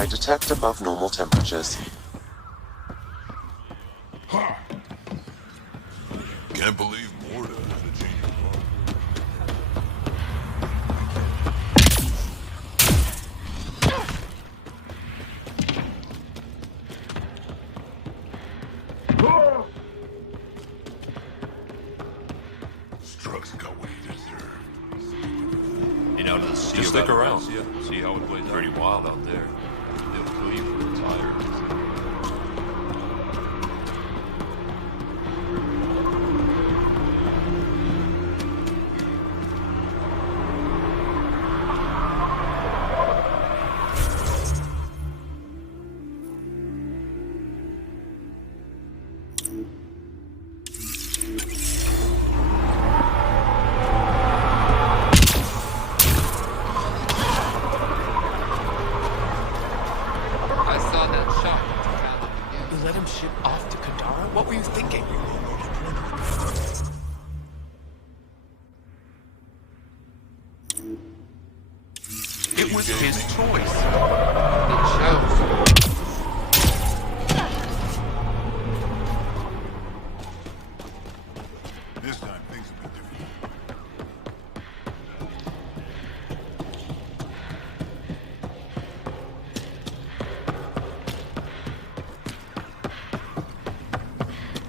I detect above normal temperatures. Ha! Can't believe Morta had a change of heart. Struck's got what he deserved. Been out of the sea. Just stick around. See how it plays out. Pretty wild out there. They'll kill you for the tire. It was his choice. It shows. This time things have been different.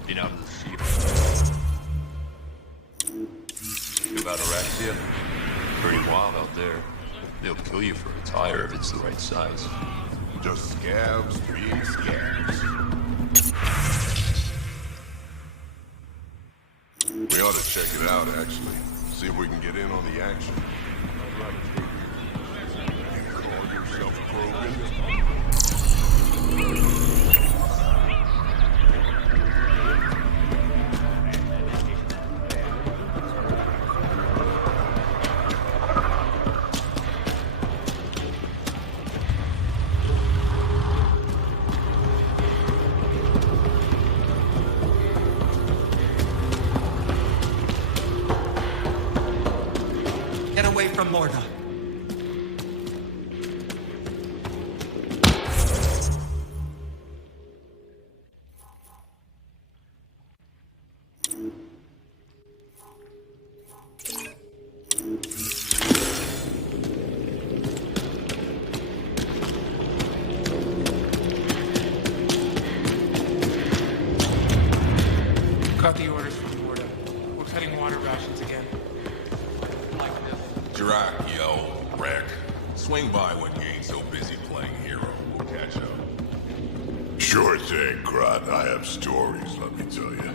Been out of the sea. About Araxia? Pretty wild out there. They'll kill you for a tire if it's the right size. Just scabs being scabs. We ought to check it out, actually. See if we can get in on the action. You call yourself Krogan? Get away from Morta. Got the orders from Morta. We're cutting water rations again. Like this. Drac, yo, Wreck. Swing by when you ain't so busy playing hero. We'll catch up. Sure thing, Grot. I have stories, let me tell you.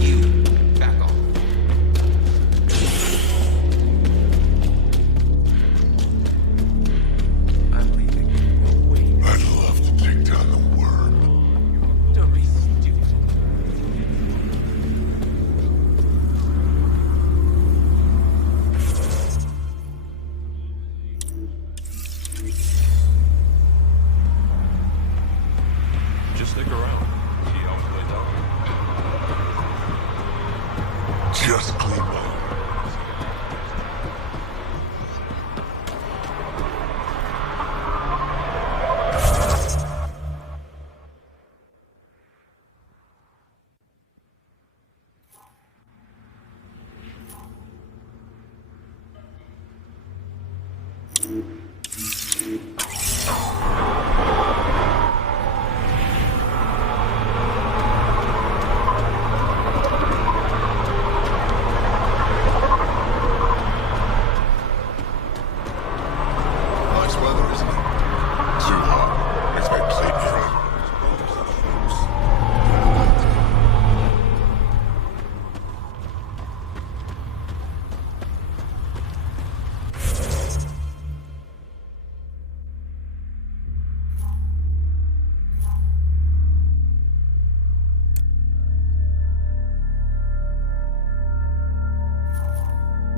You back off. I'm leaving. No, wait. I'd love to take down the worm. Don't be stupid. Just stick around. See how it plays out. Just clean my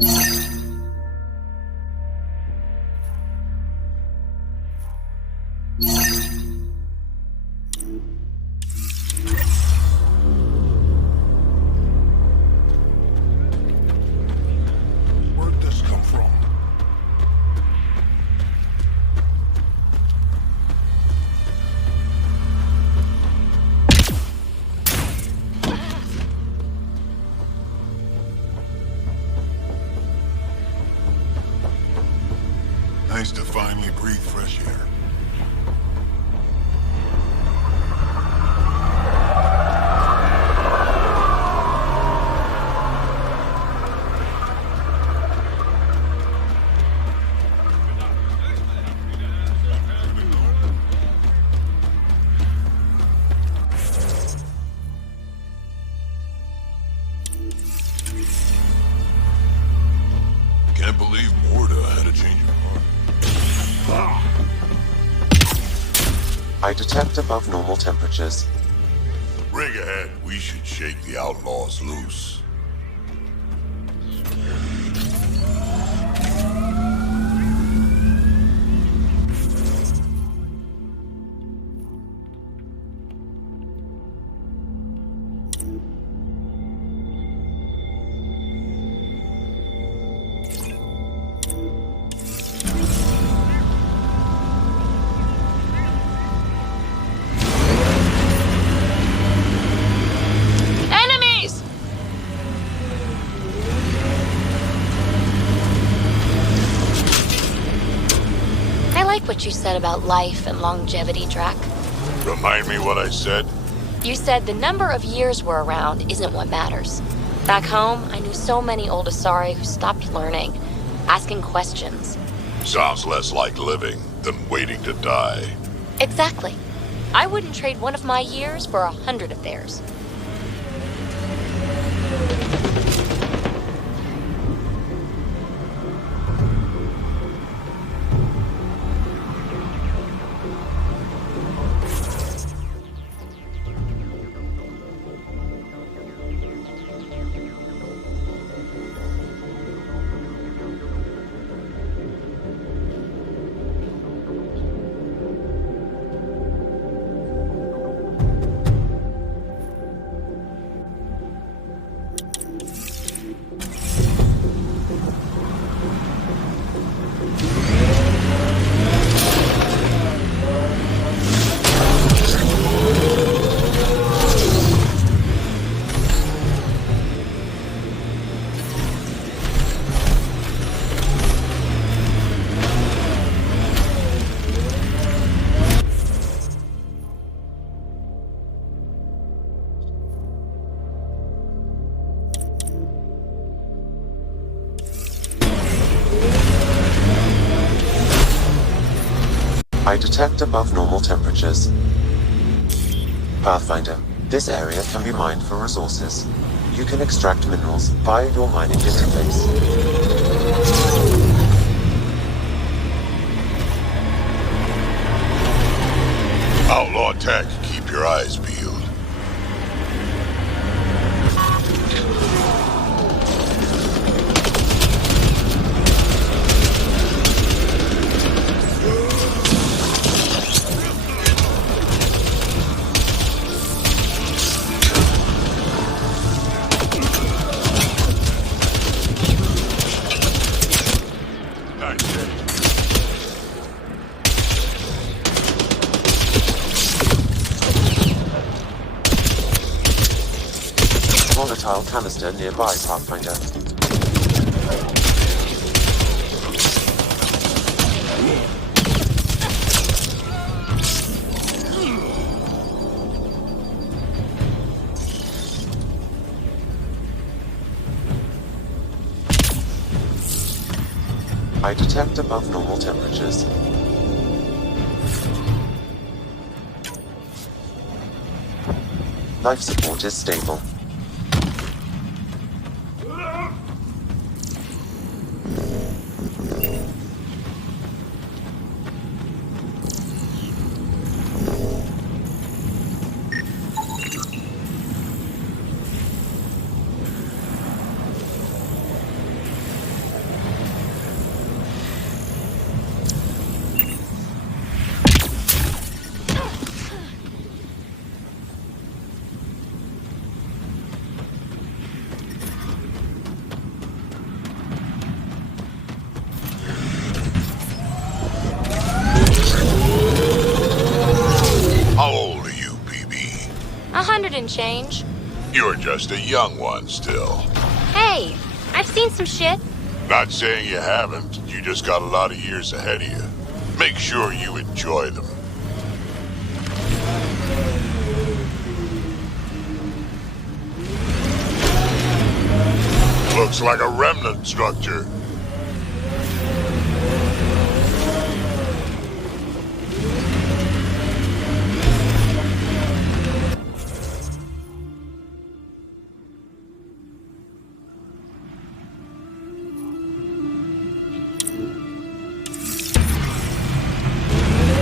Where'd this come from? Nice to finally breathe fresh air. Can't believe Morda had a change of heart. I detect above normal temperatures. Rig ahead, we should shake the outlaws loose. Enemies! I like what you said about life and longevity, Drac. Remind me what I said? You said the number of years we're around isn't what matters. Back home, I knew so many old Asari who stopped learning, asking questions. Sounds less like living than waiting to die. Exactly. I wouldn't trade one of my years for 100 of theirs. I detect above normal temperatures. Pathfinder, this area can be mined for resources. You can extract minerals via your mining interface. Outlaw tech, keep your eyes peeled. Volatile canister nearby, Pathfinder. I detect above normal temperatures. Life support is stable. and change? You're just a young one still. Hey, I've seen some shit. Not saying you haven't, you just got a lot of years ahead of you. Make sure you enjoy them. Looks like a remnant structure.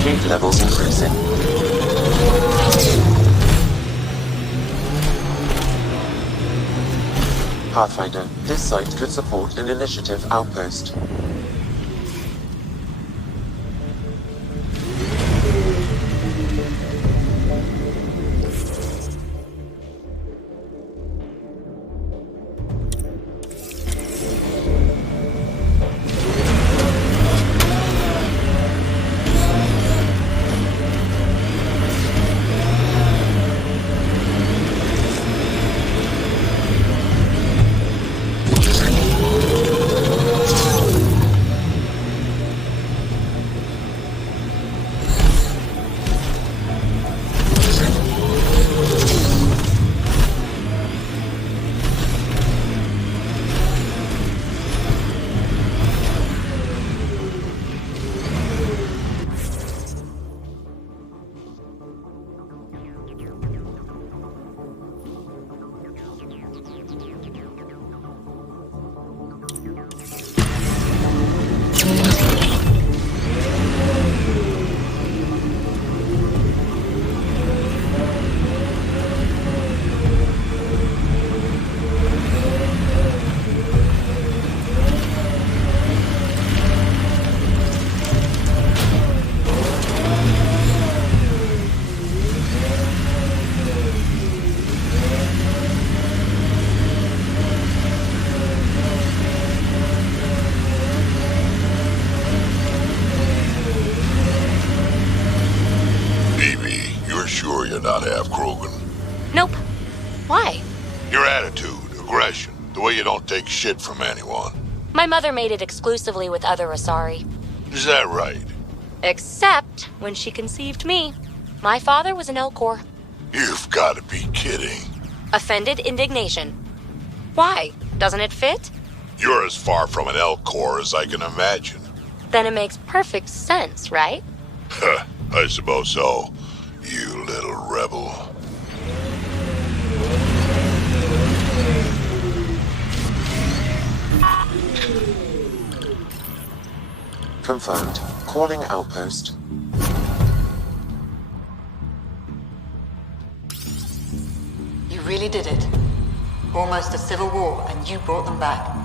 Gate levels increasing. Pathfinder, this site could support an initiative outpost. Not half Krogan. Nope. Why? Your attitude, aggression, the way you don't take shit from anyone. My mother made it exclusively with other Asari. Is that right? Except when she conceived me. My father was an Elcor. You've got to be kidding. Offended indignation. Why? Doesn't it fit? You're as far from an Elcor as I can imagine. Then it makes perfect sense, right? I suppose so. You little rebel. Confirmed. Calling outpost. You really did it. Almost a civil war, and you brought them back.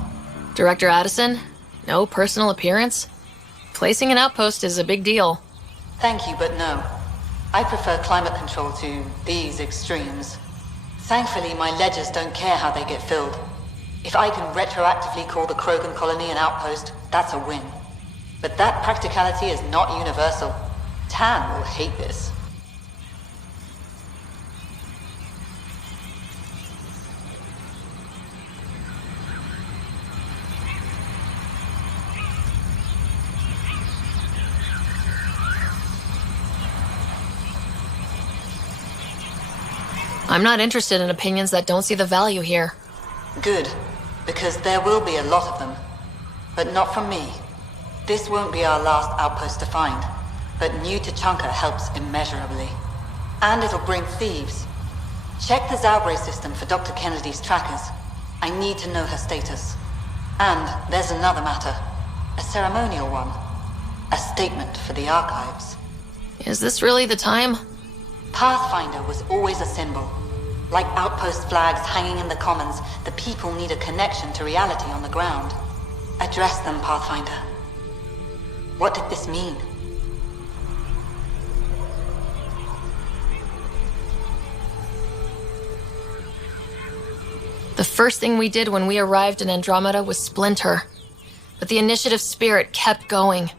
Director Addison, no personal appearance? Placing an outpost is a big deal. Thank you, but no. I prefer climate control to these extremes. Thankfully, my ledgers don't care how they get filled. If I can retroactively call the Krogan colony an outpost, that's a win. But that practicality is not universal. Tan will hate this. I'm not interested in opinions that don't see the value here. Good, because there will be a lot of them. But not from me. This won't be our last outpost to find, but new Tachanka helps immeasurably. And it'll bring thieves. Check the Zaubre system for Dr. Kennedy's trackers. I need to know her status. And there's another matter. A ceremonial one. A statement for the archives. Is this really the time? Pathfinder was always a symbol. Like outpost flags hanging in the commons, the people need a connection to reality on the ground. Address them, Pathfinder. What did this mean? The first thing we did when we arrived in Andromeda was splinter. But the initiative spirit kept going.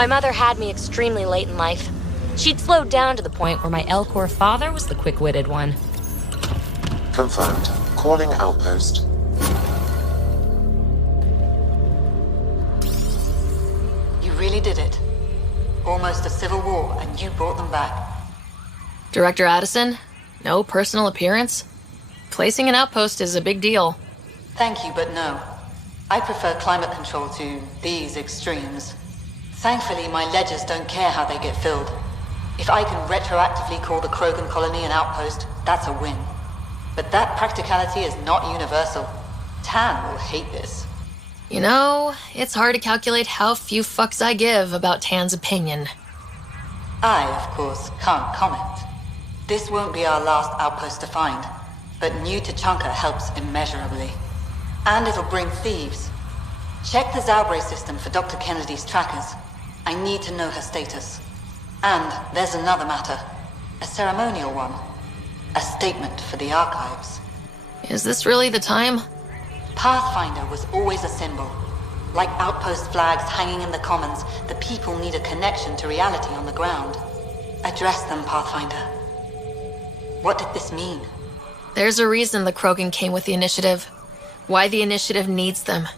My mother had me extremely late in life. She'd slowed down to the point where my Elcor father was the quick-witted one. Confirmed. Calling outpost. You really did it. Almost a civil war, and you brought them back. Director Addison, no personal appearance? Placing an outpost is a big deal. Thank you, but no. I prefer climate control to these extremes. Thankfully, my ledgers don't care how they get filled. If I can retroactively call the Krogan colony an outpost, that's a win. But that practicality is not universal. Tan will hate this. You know, it's hard to calculate how few fucks I give about Tan's opinion. I, of course, can't comment. This won't be our last outpost to find, but new Tachanka helps immeasurably. And it'll bring thieves. Check the Zaubre system for Dr. Kennedy's trackers. I need to know her status. And there's another matter. A ceremonial one. A statement for the archives. Is this really the time? Pathfinder was always a symbol. Like outpost flags hanging in the commons, the people need a connection to reality on the ground. Address them, Pathfinder. What did this mean? There's a reason the Krogan came with the initiative. Why the initiative needs them.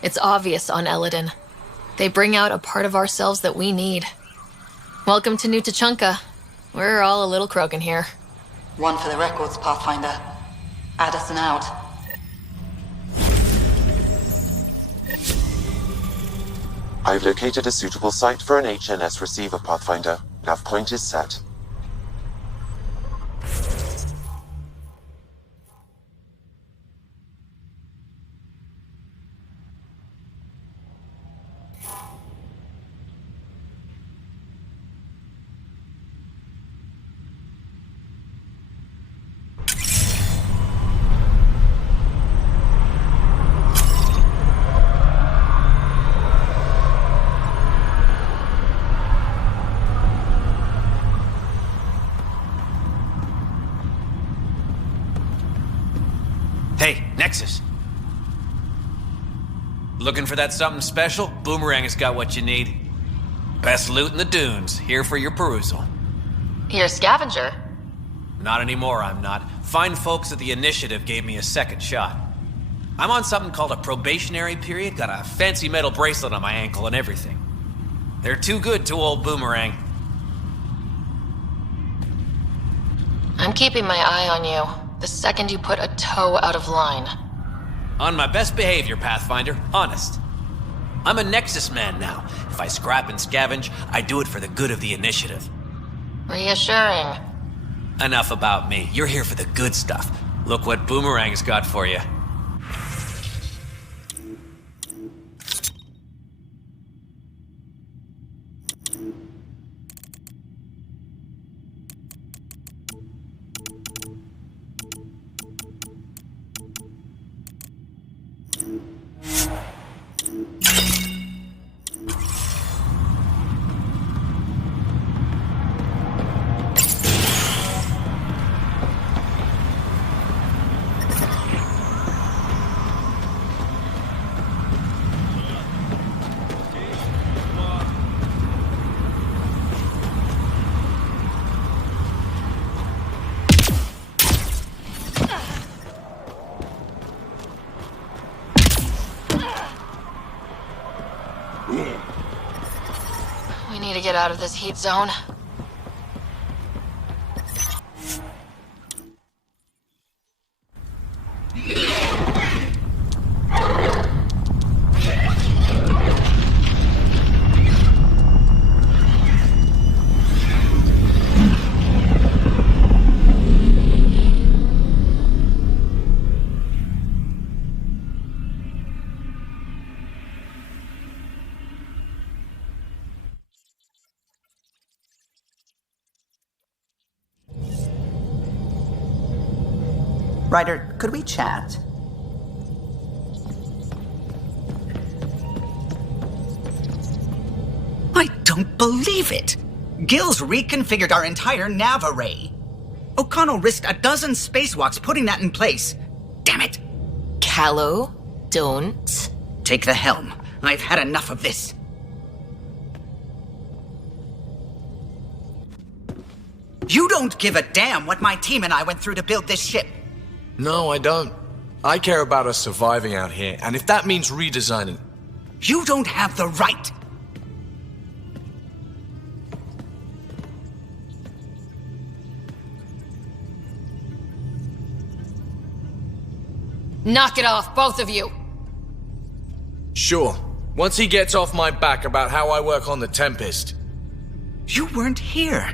It's obvious on Eladin. They bring out a part of ourselves that we need. Welcome to New Tachanka. We're all a little Krogan here. One for the records, Pathfinder. Addison out. I've located a suitable site for an HNS receiver, Pathfinder. Nav point is set. Hey, Nexus. Looking for that something special? Boomerang has got what you need. Best loot in the dunes, here for your perusal. You're a scavenger. Not anymore, I'm not. Fine folks at the Initiative gave me a second shot. I'm on something called a probationary period, got a fancy metal bracelet on my ankle and everything. They're too good to old Boomerang. I'm keeping my eye on you. The second you put a toe out of line. On my best behavior, Pathfinder. Honest. I'm a Nexus man now. If I scrap and scavenge, I do it for the good of the Initiative. Reassuring. Enough about me. You're here for the good stuff. Look what Boomerang's got for you. We need to get out of this heat zone. Ryder, could we chat? I don't believe it! Gil's reconfigured our entire nav array. O'Connell risked a dozen spacewalks putting that in place. Damn it! Callow, don't. Take the helm. I've had enough of this. You don't give a damn what my team and I went through to build this ship. No, I don't. I care about us surviving out here, and if that means redesigning... You don't have the right. Knock it off, both of you! Sure. Once he gets off my back about how I work on the Tempest. You weren't here.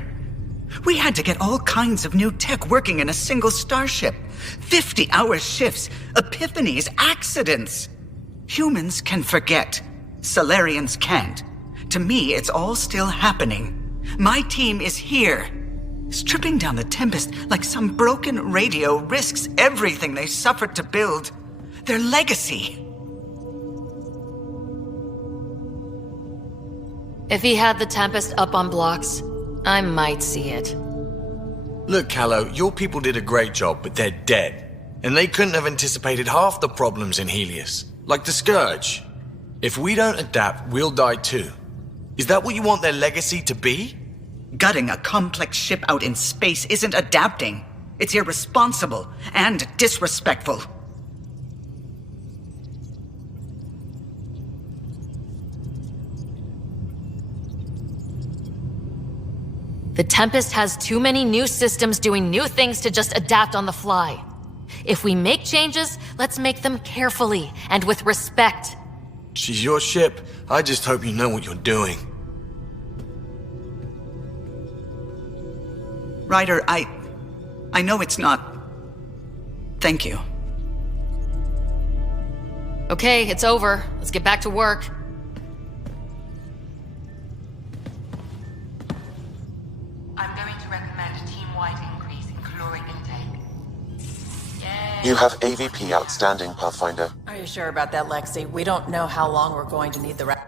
We had to get all kinds of new tech working in a single starship. 50-hour shifts, epiphanies, accidents. Humans can forget. Solarians can't. To me, it's all still happening. My team is here. Stripping down the Tempest like some broken radio risks everything they suffered to build. Their legacy. If he had the Tempest up on blocks, I might see it. Look, Callow, your people did a great job, but they're dead. And they couldn't have anticipated half the problems in Helios. Like the Scourge. If we don't adapt, we'll die too. Is that what you want their legacy to be? Gutting a complex ship out in space isn't adapting. It's irresponsible and disrespectful. The Tempest has too many new systems doing new things to just adapt on the fly. If we make changes, let's make them carefully and with respect. She's your ship. I just hope you know what you're doing. Ryder, I know it's not... Thank you. Okay, it's over. Let's get back to work. I'm going to recommend a team-wide increase in caloric intake. You have AVP outstanding, Pathfinder. Are you sure about that, Lexi? We don't know how long we're going to need the rest.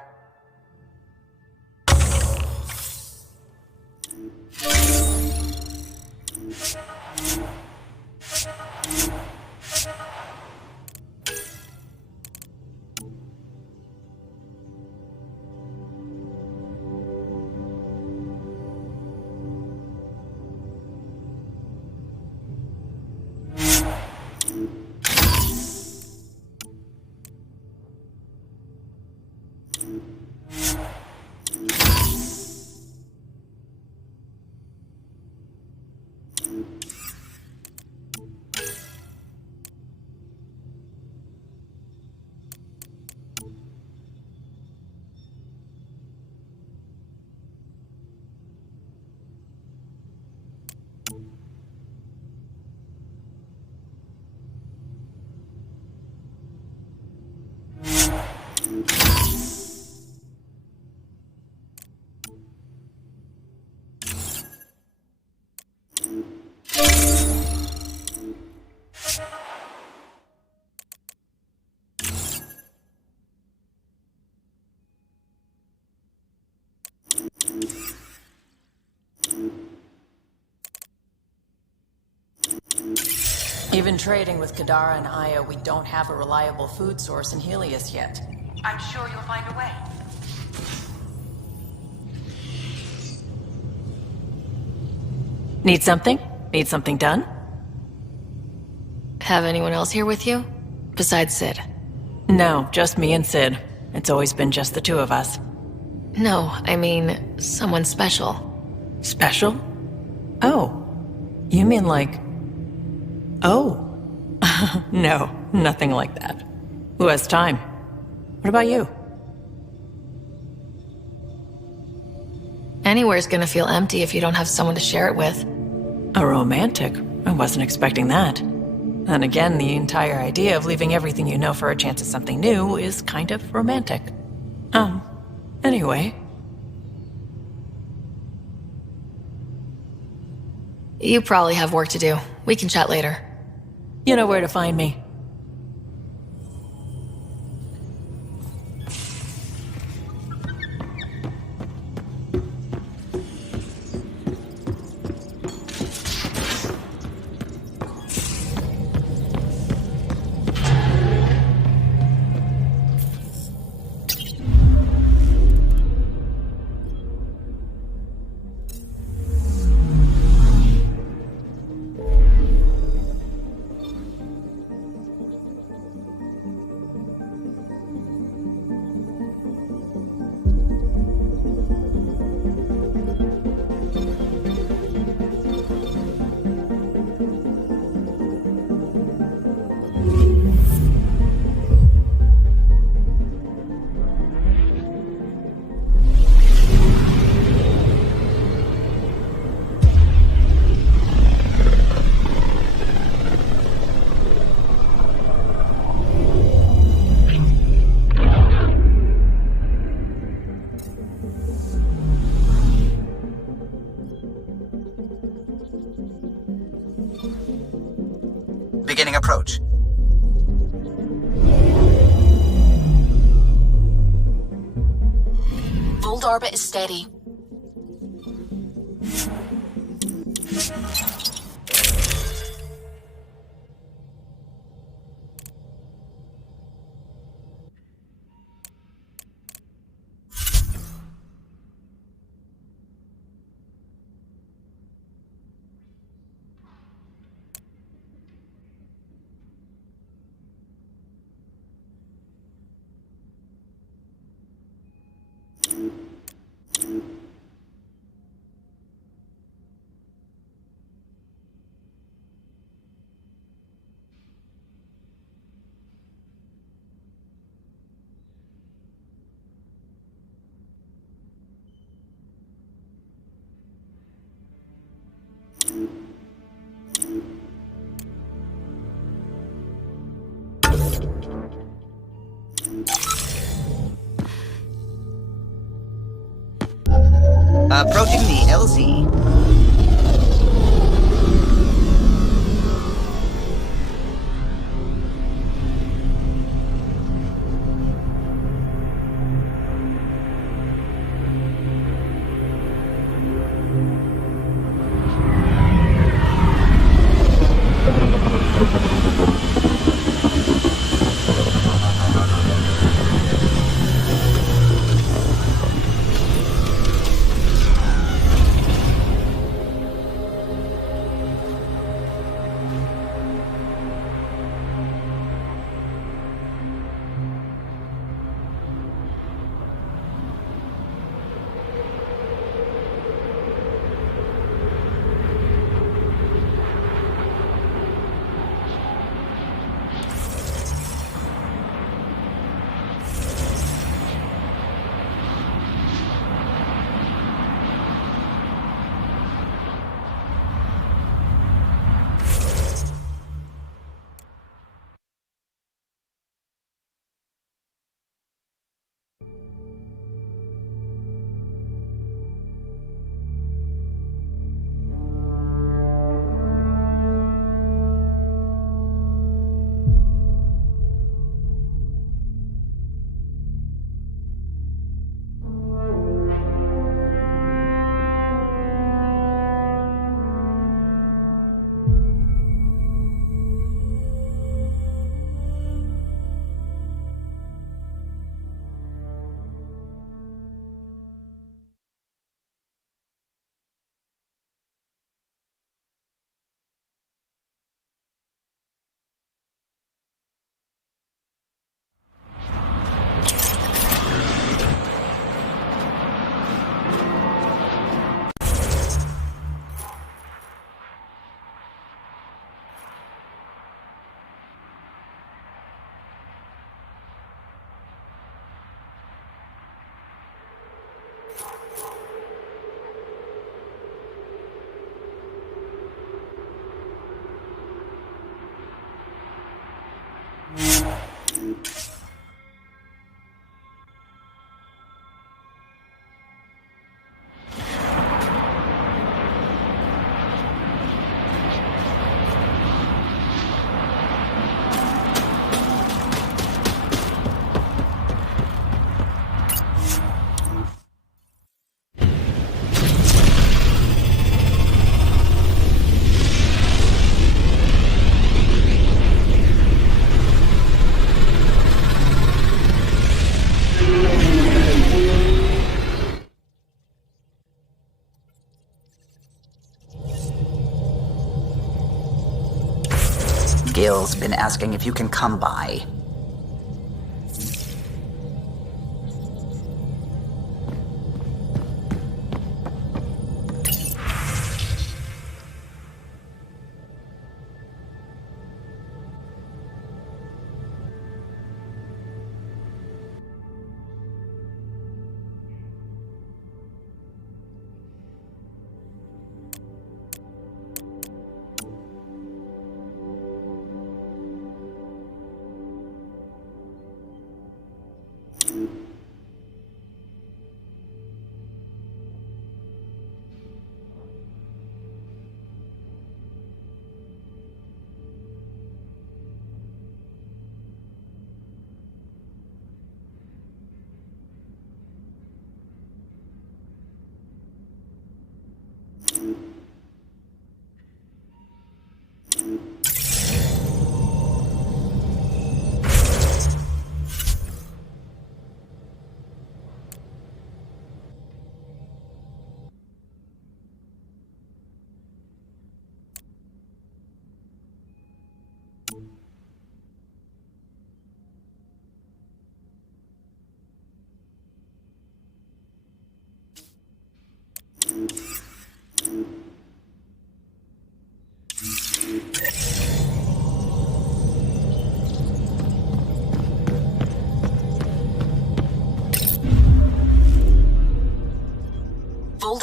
Even trading with Kadara and Aya, we don't have a reliable food source in Helios yet. I'm sure you'll find a way. Need something? Need something done? Have anyone else here with you? Besides Sid? No, just me and Sid. It's always been just the two of us. No, I mean, someone special. Special? Oh. You mean like... Oh. No, nothing like that. Who has time? What about you? Anywhere's gonna feel empty if you don't have someone to share it with. A romantic? I wasn't expecting that. Then again, the entire idea of leaving everything you know for a chance at something new is kind of romantic. Anyway. You probably have work to do. We can chat later. You know where to find me. approach. Old orbit is steady. Approaching the LZ. Gil's been asking if you can come by.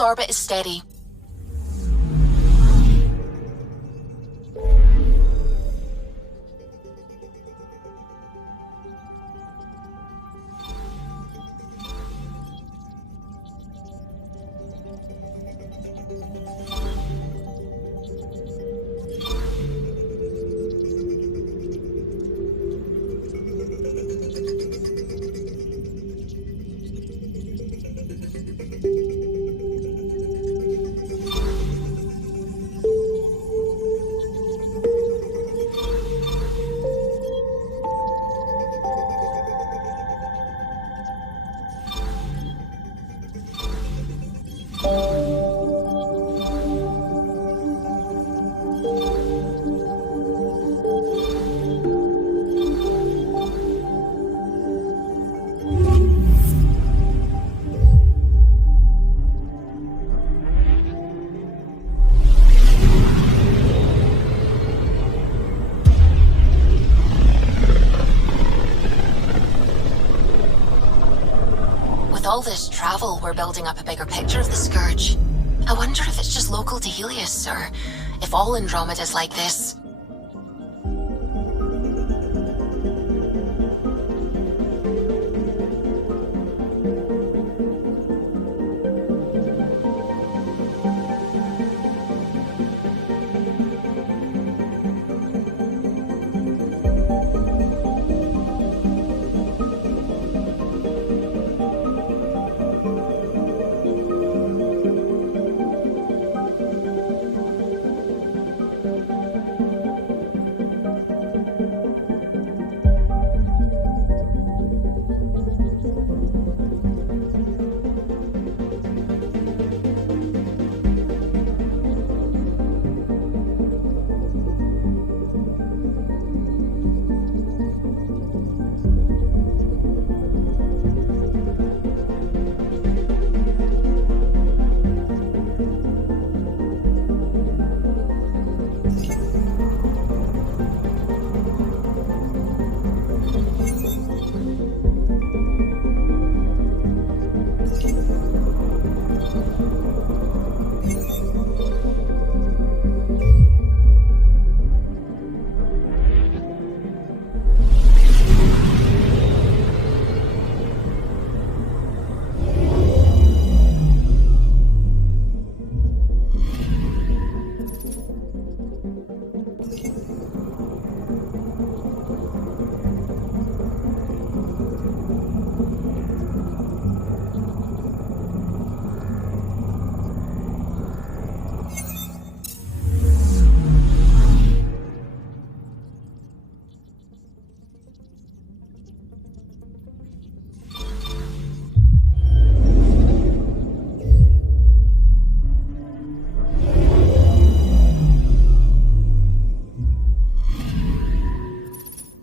orbit is steady. With all this travel, we're building up a bigger picture of the Scourge. I wonder if it's just local to Helios, or if all Andromeda's like this.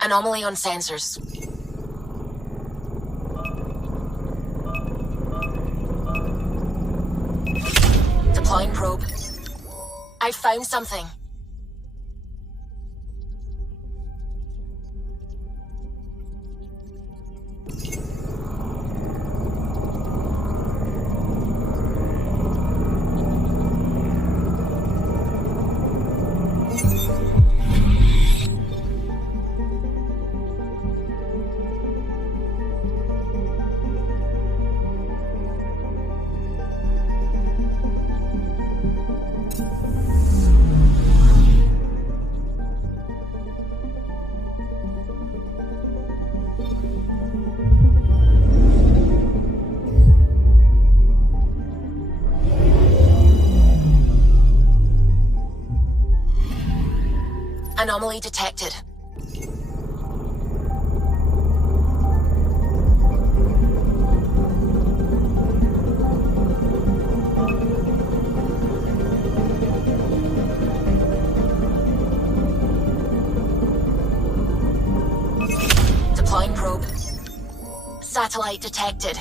Anomaly on sensors. Deploying probe. I found something. Anomaly detected. Deploying probe. Satellite detected.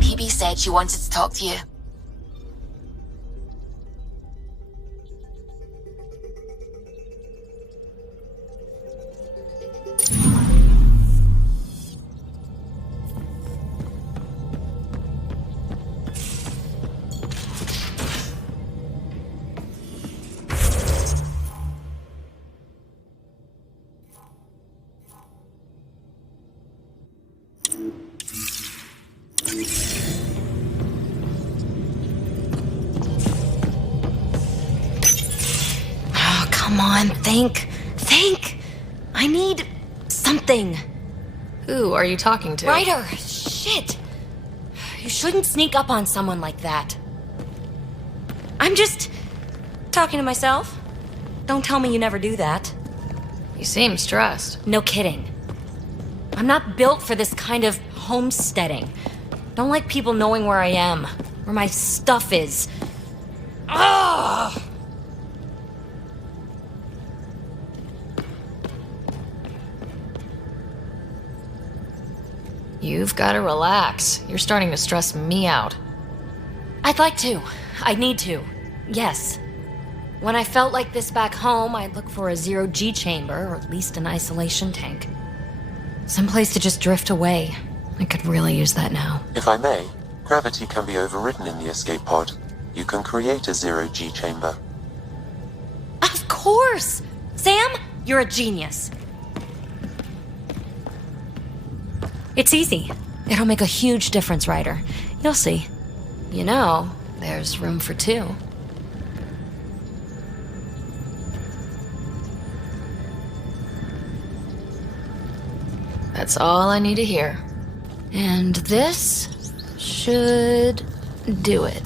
PB said she wanted to talk to you. Come on, think. Think! I need something. Who are you talking to? Ryder! Shit! You shouldn't sneak up on someone like that. I'm just talking to myself. Don't tell me you never do that. You seem stressed. No kidding. I'm not built for this kind of homesteading. Don't like people knowing where I am, where my stuff is. Ugh! You've got to relax. You're starting to stress me out. I'd like to. I need to. Yes. When I felt like this back home, I'd look for a zero-G chamber, or at least an isolation tank. Someplace to just drift away. I could really use that now. If I may, gravity can be overridden in the escape pod. You can create a zero-G chamber. Of course! Sam, you're a genius. It's easy. It'll make a huge difference, Ryder. You'll see. You know, there's room for two. That's all I need to hear. And this should do it.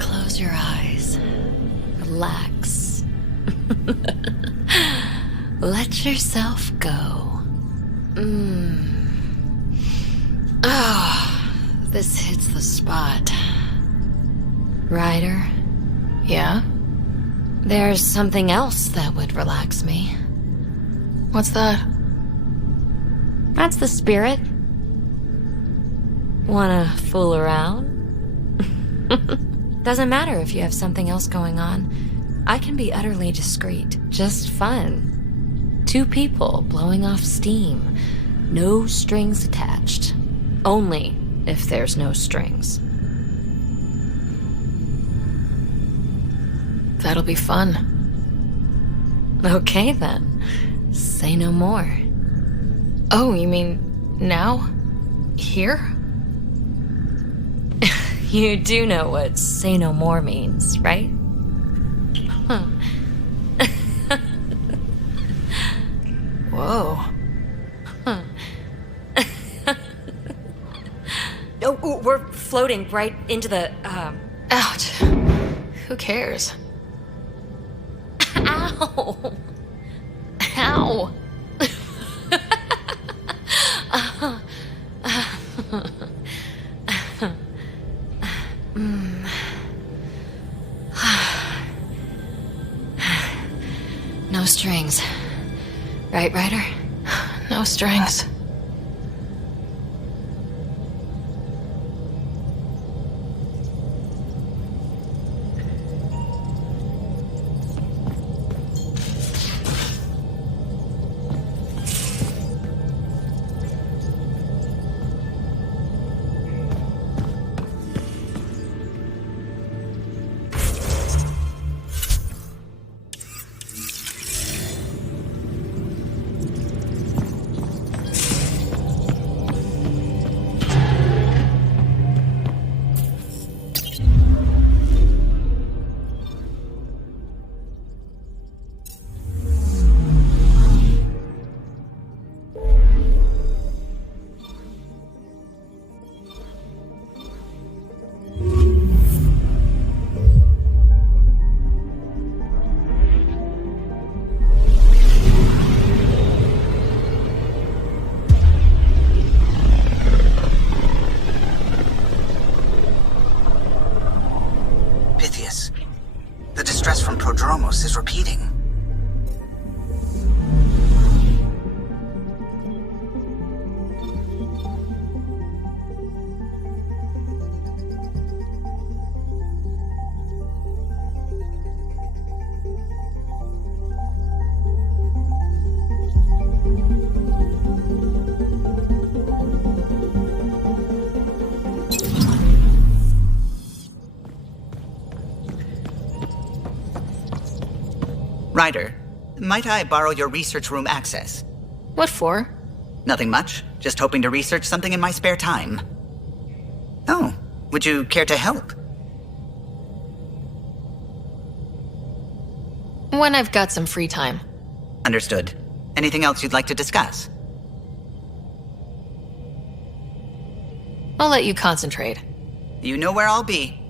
Close your eyes. Relax. Let yourself go. Oh, this hits the spot. Ryder? Yeah? There's something else that would relax me. What's that? That's the spirit. Wanna fool around? Doesn't matter if you have something else going on. I can be utterly discreet. Just fun. Two people blowing off steam. No strings attached. Only if there's no strings. That'll be fun. Okay then. Say no more. Oh, you mean now? Here? You do know what say no more means, right? Huh. Whoa. Huh. Oh, we're floating right into the, Ouch. Who cares? Ow! Ow! No strings. Right, Ryder? No strings. Is repeating. Ryder, might I borrow your research room access? What for? Nothing much. Just hoping to research something in my spare time. Oh, would you care to help? When I've got some free time. Understood. Anything else you'd like to discuss? I'll let you concentrate. You know where I'll be.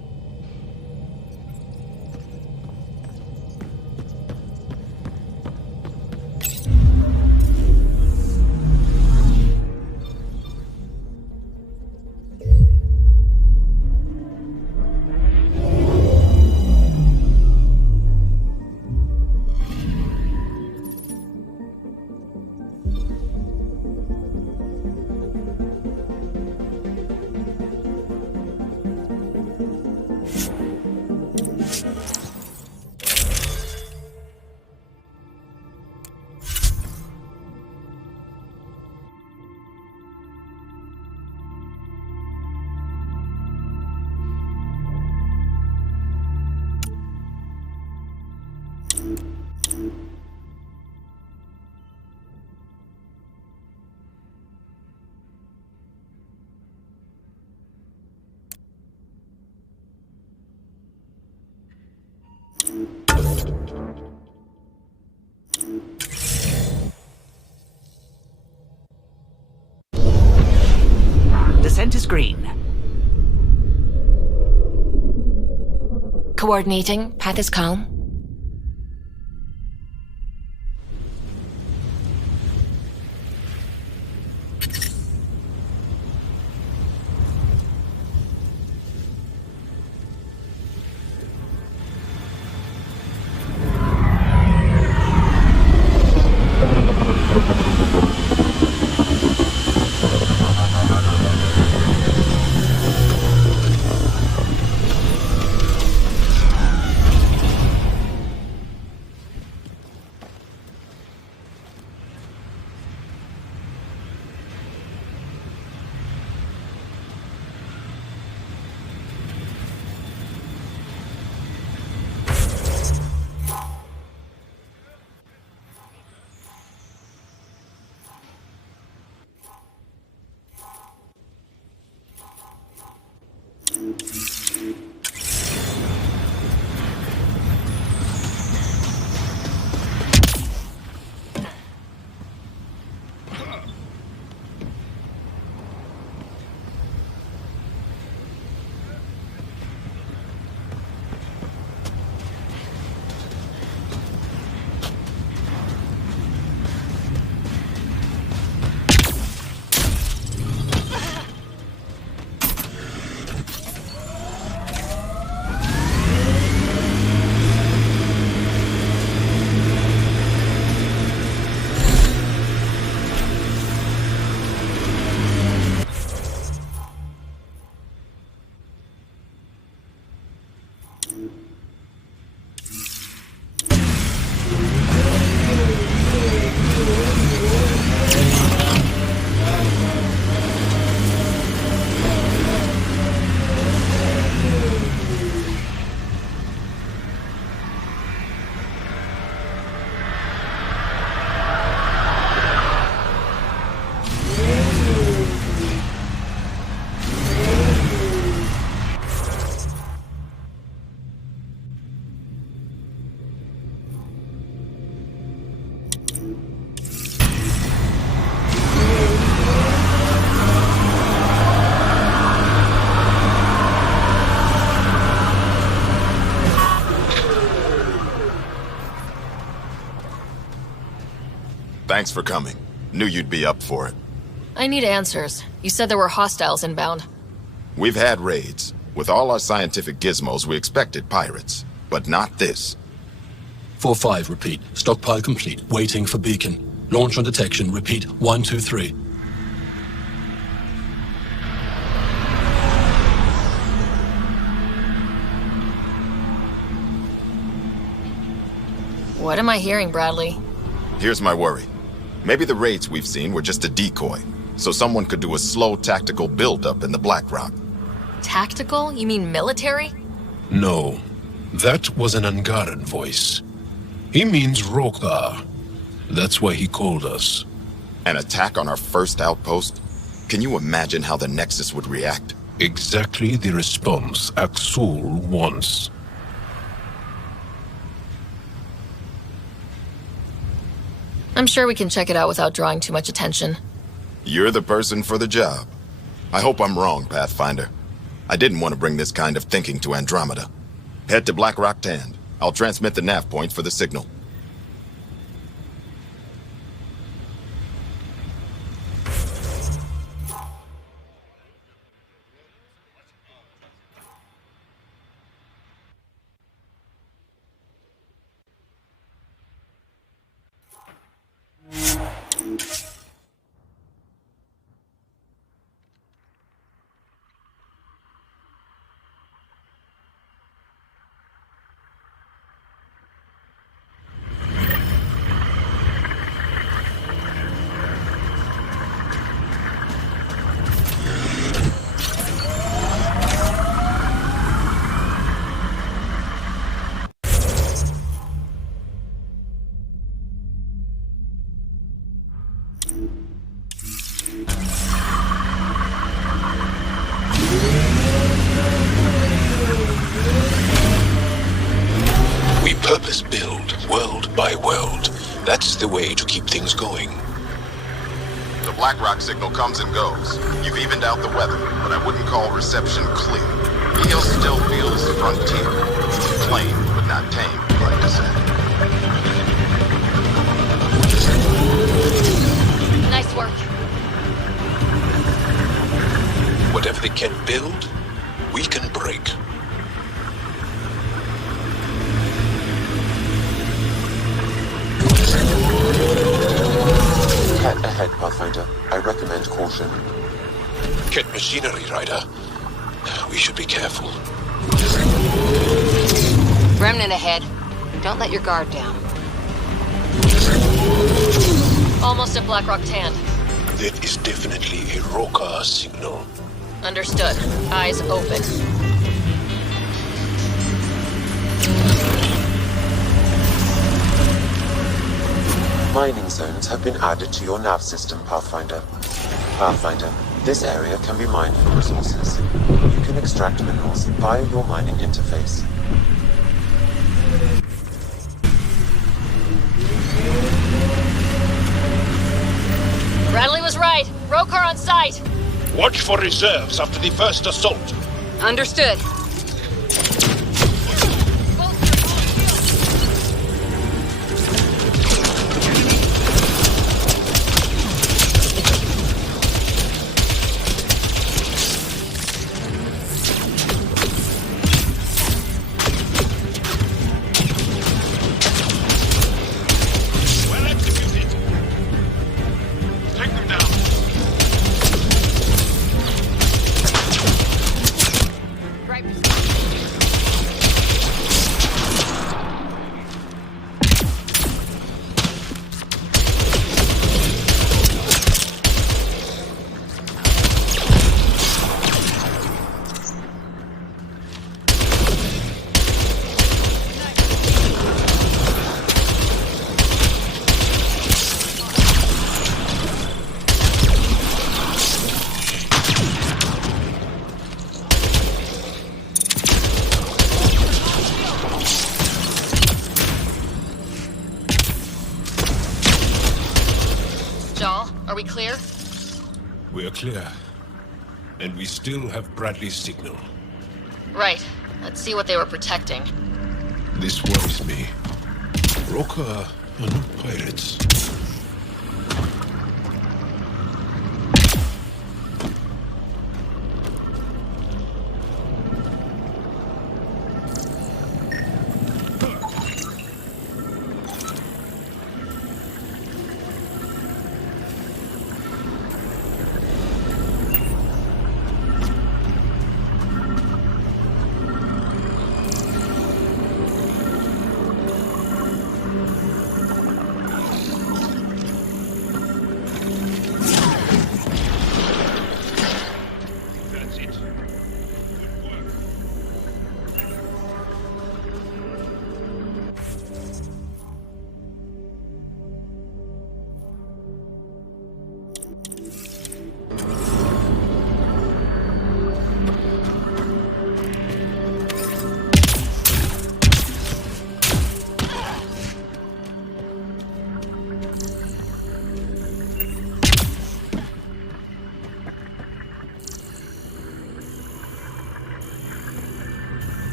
Descent is green. Coordinating. Path is calm. Thanks for coming. Knew you'd be up for it. I need answers. You said there were hostiles inbound. We've had raids. With all our scientific gizmos, we expected pirates. But not this. 4-5, repeat. Stockpile complete. Waiting for beacon. Launch on detection. Repeat. 1, 2, 3. What am I hearing, Bradley? Here's my worry. Maybe the raids we've seen were just a decoy, so someone could do a slow tactical buildup in the Black Rock. Tactical? You mean military? No. That was an Angaran voice. He means Rokar. That's why he called us. An attack on our first outpost? Can you imagine how the Nexus would react? Exactly the response Axul wants. I'm sure we can check it out without drawing too much attention. You're the person for the job. I hope I'm wrong, Pathfinder. I didn't want to bring this kind of thinking to Andromeda. Head to Black Rock Tand. I'll transmit the nav points for the signal. We purpose build, world by world. That's the way to keep things going. The Black Rock signal comes and goes. You've evened out the weather, but I wouldn't call reception clear. Eel still feels frontier. Plain, but not tame, like to say. Nice work. Whatever they can build, we can break. Head ahead, Pathfinder. I recommend caution. Get machinery, Ryder. We should be careful. Remnant ahead. Don't let your guard down. Almost at Black Rock Tand. That is definitely a Roka signal. Understood. Eyes open. Mining zones have been added to your nav system, Pathfinder. Pathfinder, this area can be mined for resources. You can extract minerals via your mining interface. Bradley was right. Rokar on site. Watch for reserves after the first assault. Understood. Are we clear? We're clear. And we still have Bradley's signal. Right. Let's see what they were protecting. This worries me. Roka are not pirates.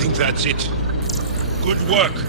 think that's it. Good work.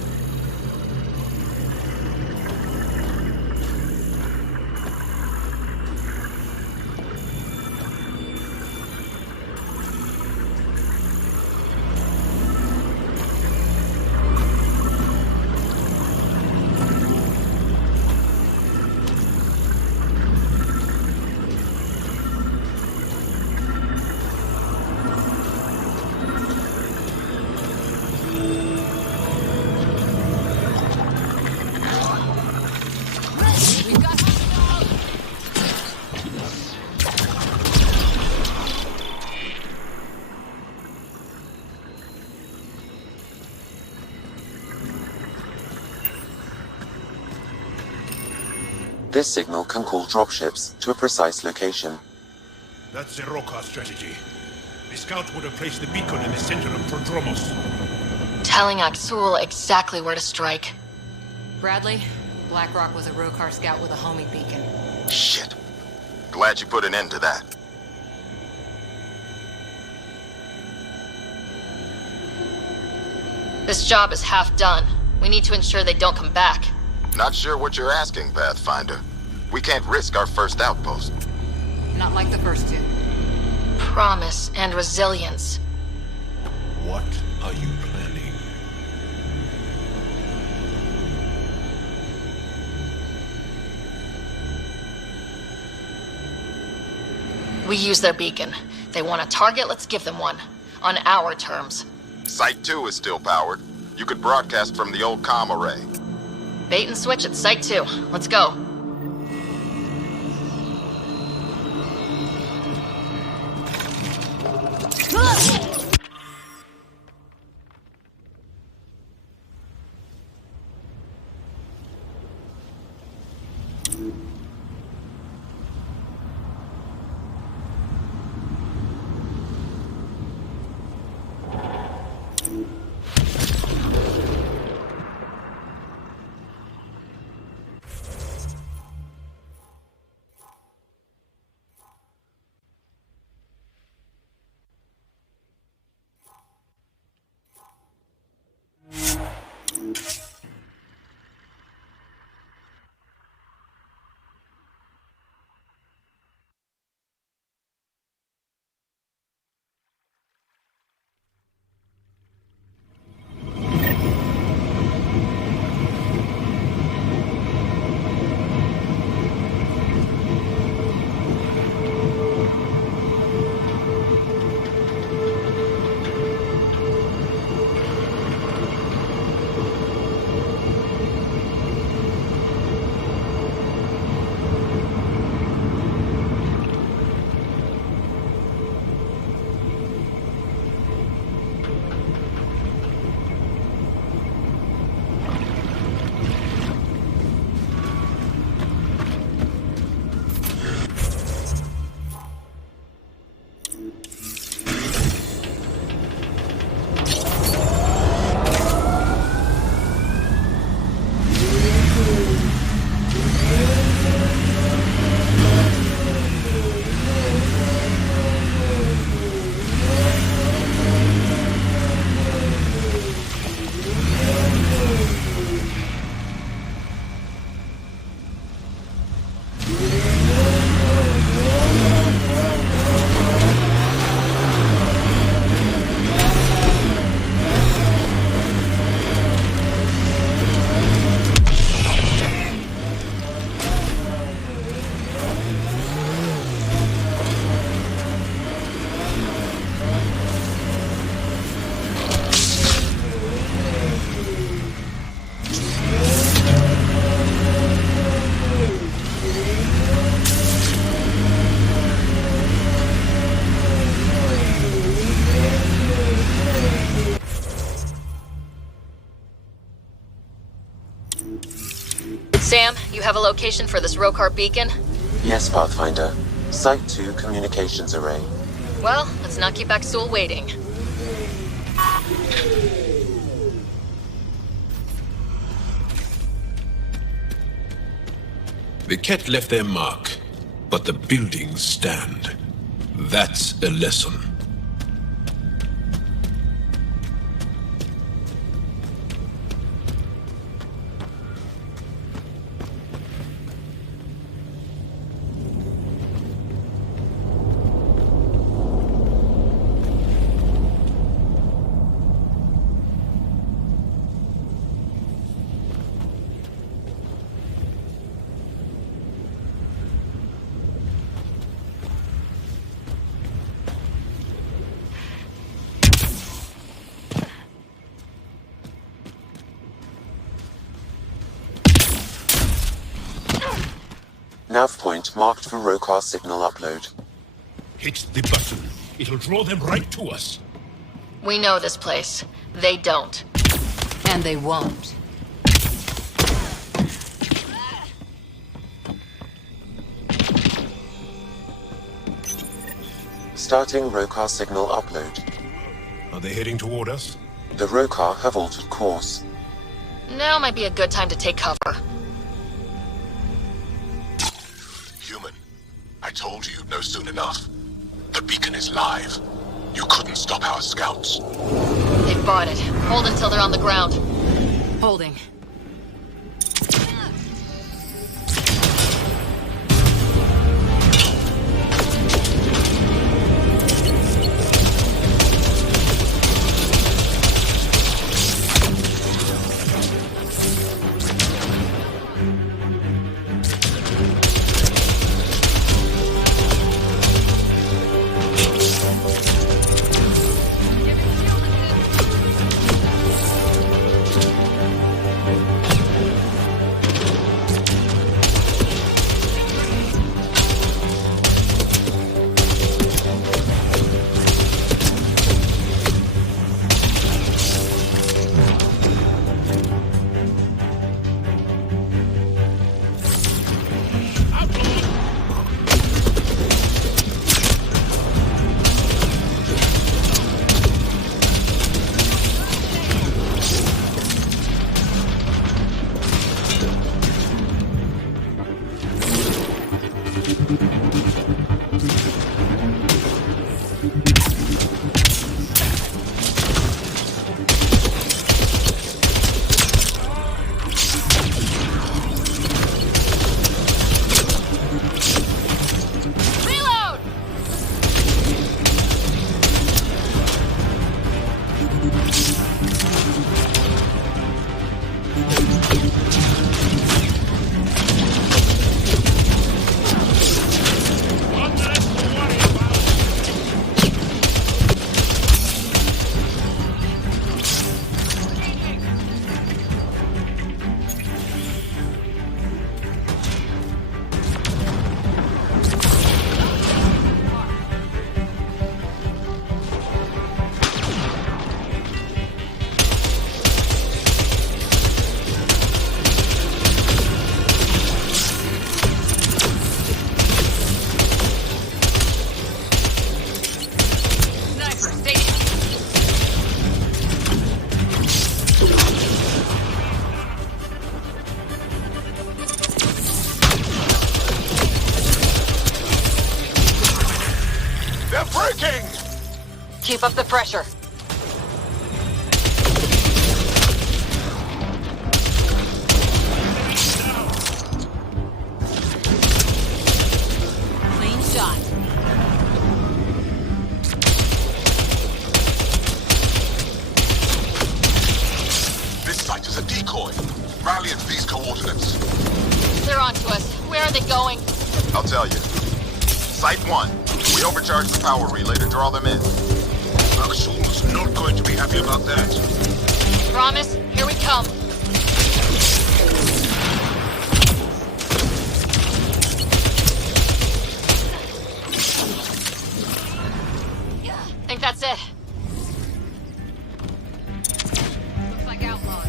This signal can call dropships to a precise location. That's the Roka strategy. The scout would have placed the beacon in the center of Prodromos. Telling Aksul exactly where to strike. Bradley, Blackrock was a Rokar scout with a homing beacon. Shit. Glad you put an end to that. This job is half done. We need to ensure they don't come back. Not sure what you're asking, Pathfinder. We can't risk our first outpost. Not like the first two. Promise and resilience. What are you planning? We use their beacon. They want a target, let's give them one. On our terms. Site 2 is still powered. You could broadcast from the old comm array. Bait and switch at Site 2. Let's go. Sam, you have a location for this Rokar beacon? Yes, Pathfinder. Site 2 communications array. Well, let's not keep Aksul waiting. The Ket left their mark, but the buildings stand. That's a lesson. Nav point marked for Rokar signal upload. Hit the button. It'll draw them right to us. We know this place. They don't. And they won't. Starting Rokar signal upload. Are they heading toward us? The Rokar have altered course. Now might be a good time to take cover. Human, I told you you'd know soon enough. The beacon is live. You couldn't stop our scouts. They've bought it. Hold until they're on the ground. Holding. Keep up the pressure. Clean shot. This site is a decoy. Rally at these coordinates. They're onto us. Where are they going? I'll tell you. Site 1. We overcharged the power relay to draw them in. Maxim's not going to be happy about that. Promise? Here we come. Think that's it. Looks like outlaws.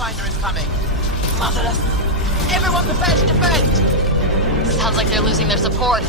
Pathfinder is coming. Motherless! Everyone prepare to defend! Sounds like they're losing their support.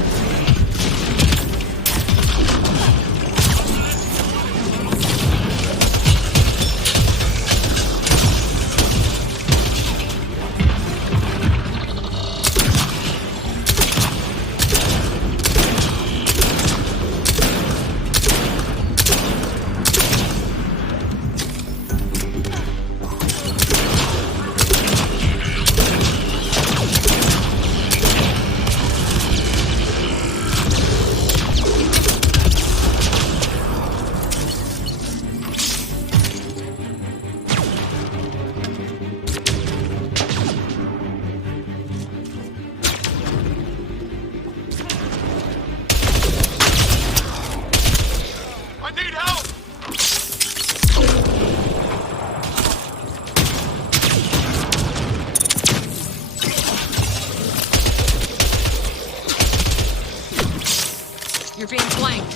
You're being flanked.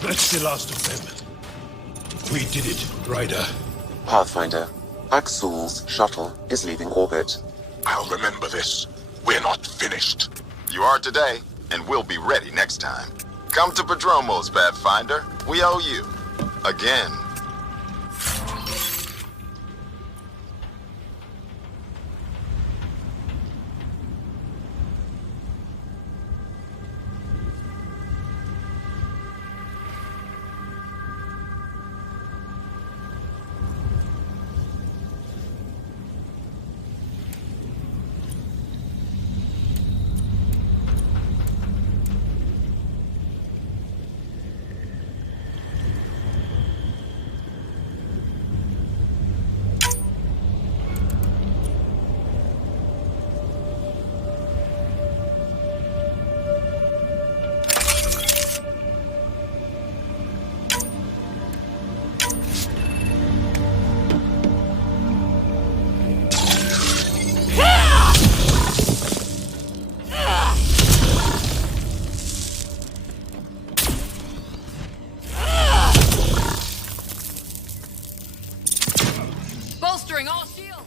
That's the last of them. We did it, Ryder. Pathfinder, Axul's shuttle is leaving orbit. I'll remember this. We're not finished. You are today, and we'll be ready next time. Come to Padromos, Pathfinder. We owe you. Again. Bolstering all shields!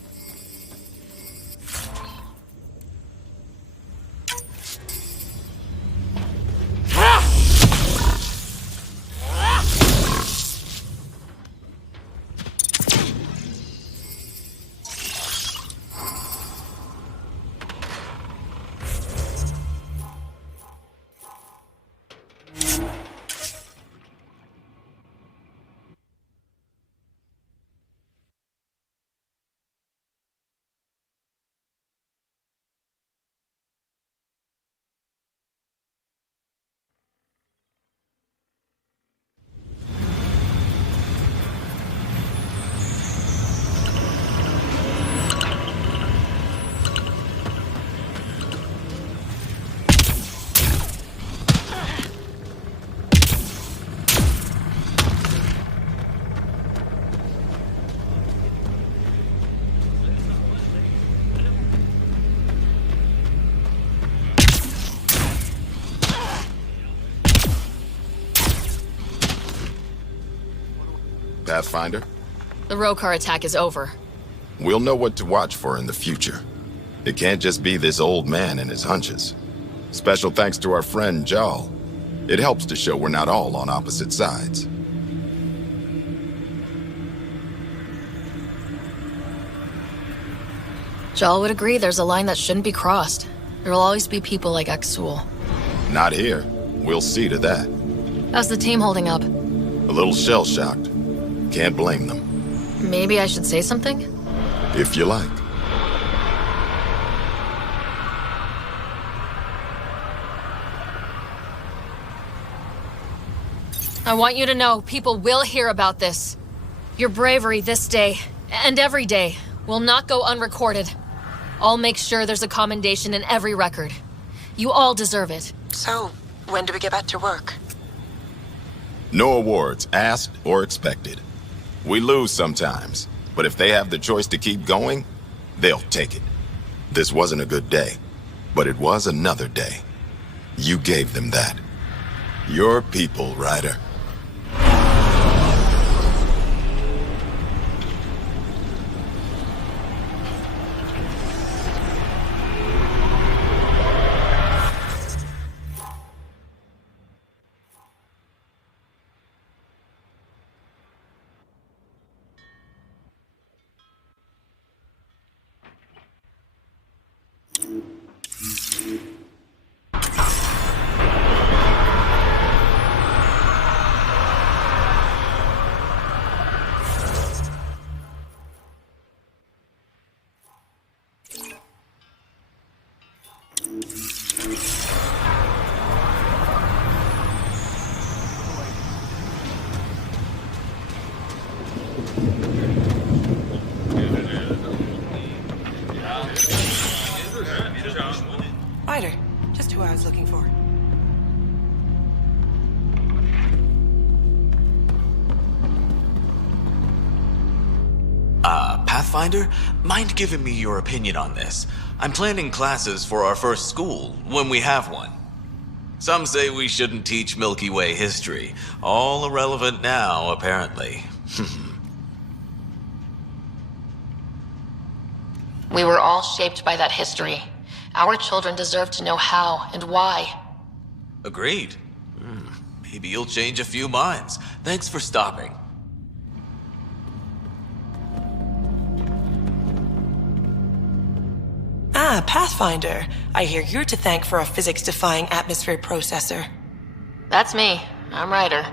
Pathfinder? The Rokar attack is over. We'll know what to watch for in the future. It can't just be this old man and his hunches. Special thanks to our friend Jal. It helps to show we're not all on opposite sides. Jal would agree there's a line that shouldn't be crossed. There will always be people like Axul. Not here. We'll see to that. How's the team holding up? A little shell-shocked. Can't blame them. Maybe I should say something? If you like. I want you to know people will hear about this. Your bravery this day, and every day, will not go unrecorded. I'll make sure there's a commendation in every record. You all deserve it. So, when do we get back to work? No awards, asked or expected. We lose sometimes, but if they have the choice to keep going, they'll take it. This wasn't a good day, but it was another day. You gave them that. Your people, Ryder. for? Pathfinder? Mind giving me your opinion on this? I'm planning classes for our first school, when we have one. Some say we shouldn't teach Milky Way history. All irrelevant now, apparently. We were all shaped by that history. Our children deserve to know how and why. Agreed. Maybe you'll change a few minds. Thanks for stopping. Ah, Pathfinder. I hear you're to thank for a physics-defying atmosphere processor. That's me. I'm Ryder.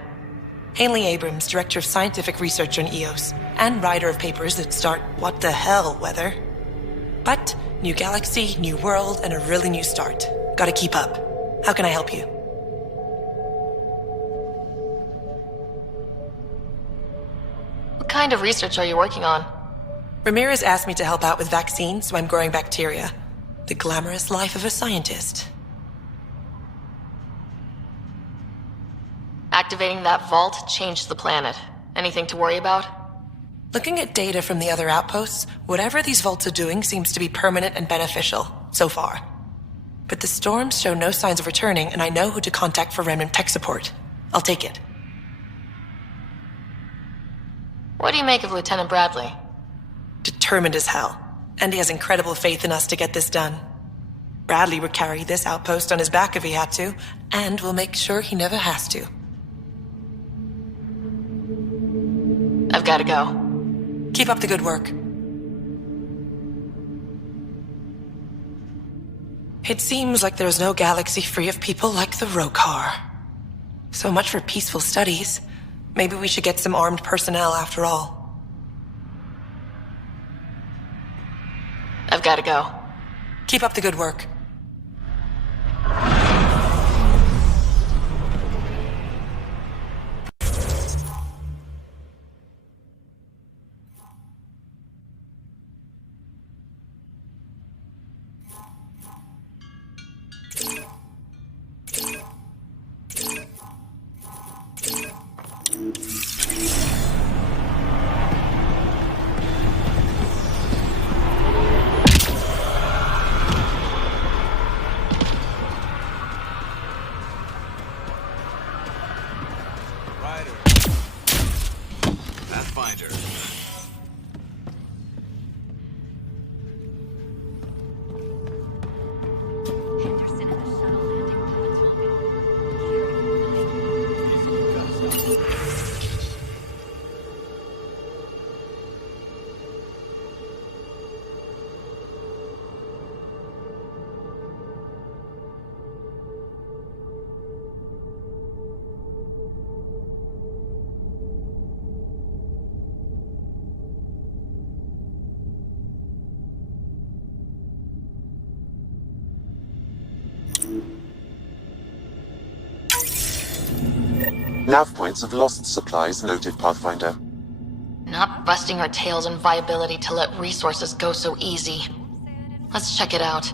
Haley Abrams, Director of Scientific Research on EOS, and writer of papers that start what the hell weather. But, new galaxy, new world, and a really new start. Gotta keep up. How can I help you? What kind of research are you working on? Ramirez asked me to help out with vaccines, so I'm growing bacteria. The glamorous life of a scientist. Activating that vault changed the planet. Anything to worry about? Looking at data from the other outposts, whatever these vaults are doing seems to be permanent and beneficial, so far. But the storms show no signs of returning, and I know who to contact for remnant tech support. I'll take it. What do you make of Lieutenant Bradley? Determined as hell. And he has incredible faith in us to get this done. Bradley would carry this outpost on his back if he had to, and will make sure he never has to. I've gotta go. Keep up the good work. It seems like there's no galaxy free of people like the Rokar. So much for peaceful studies. Maybe we should get some armed personnel after all. I've gotta go. Keep up the good work. Pathfinder. Nav points of lost supplies noted, Pathfinder. Not busting our tails on viability to let resources go so easy. Let's check it out.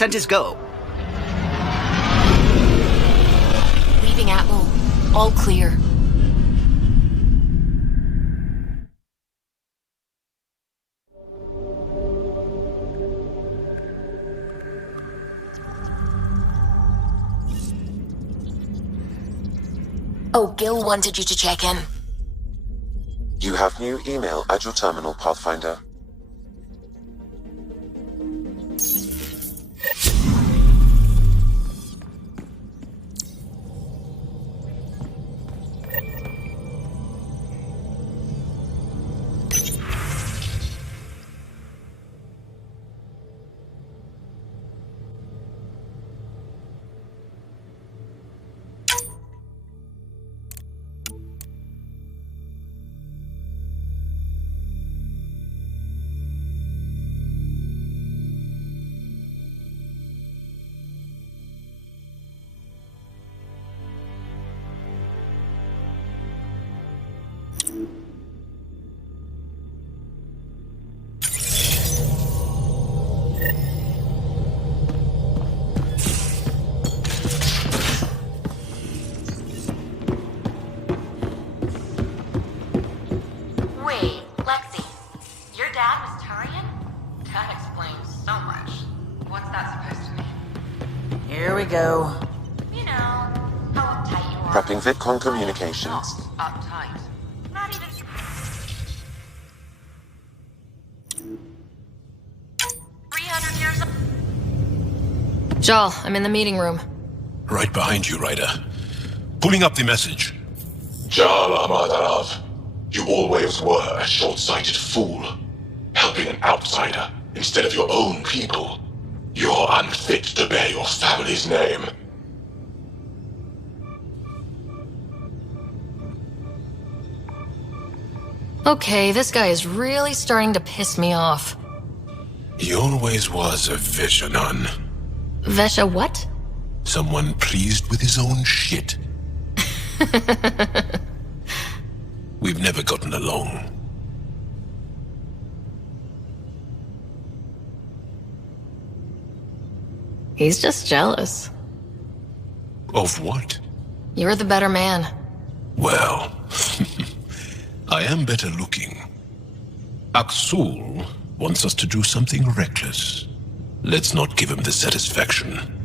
Descent is go. Leaving Atmo. All clear. Oh, Gil wanted you to check in. You have new email at your terminal, Pathfinder. Wait, Lexi. Your dad was Turian? That explains so much. What's that supposed to mean? Here we go. You know, how uptight you are. Prepping VidCon communications. Uptight. Not even... 300 years old. Jal, I'm in the meeting room. Right behind you, Ryder. Pulling up the message. Jal Ahmadarav, you always were a short-sighted fool. Helping an outsider instead of your own people. You're unfit to bear your family's name. Okay, this guy is really starting to piss me off. He always was a Veshanon. Vesha what? Someone pleased with his own shit. We've never gotten along. He's just jealous. Of what? You're the better man. Well, I am better looking. Aksul wants us to do something reckless. Let's not give him the satisfaction.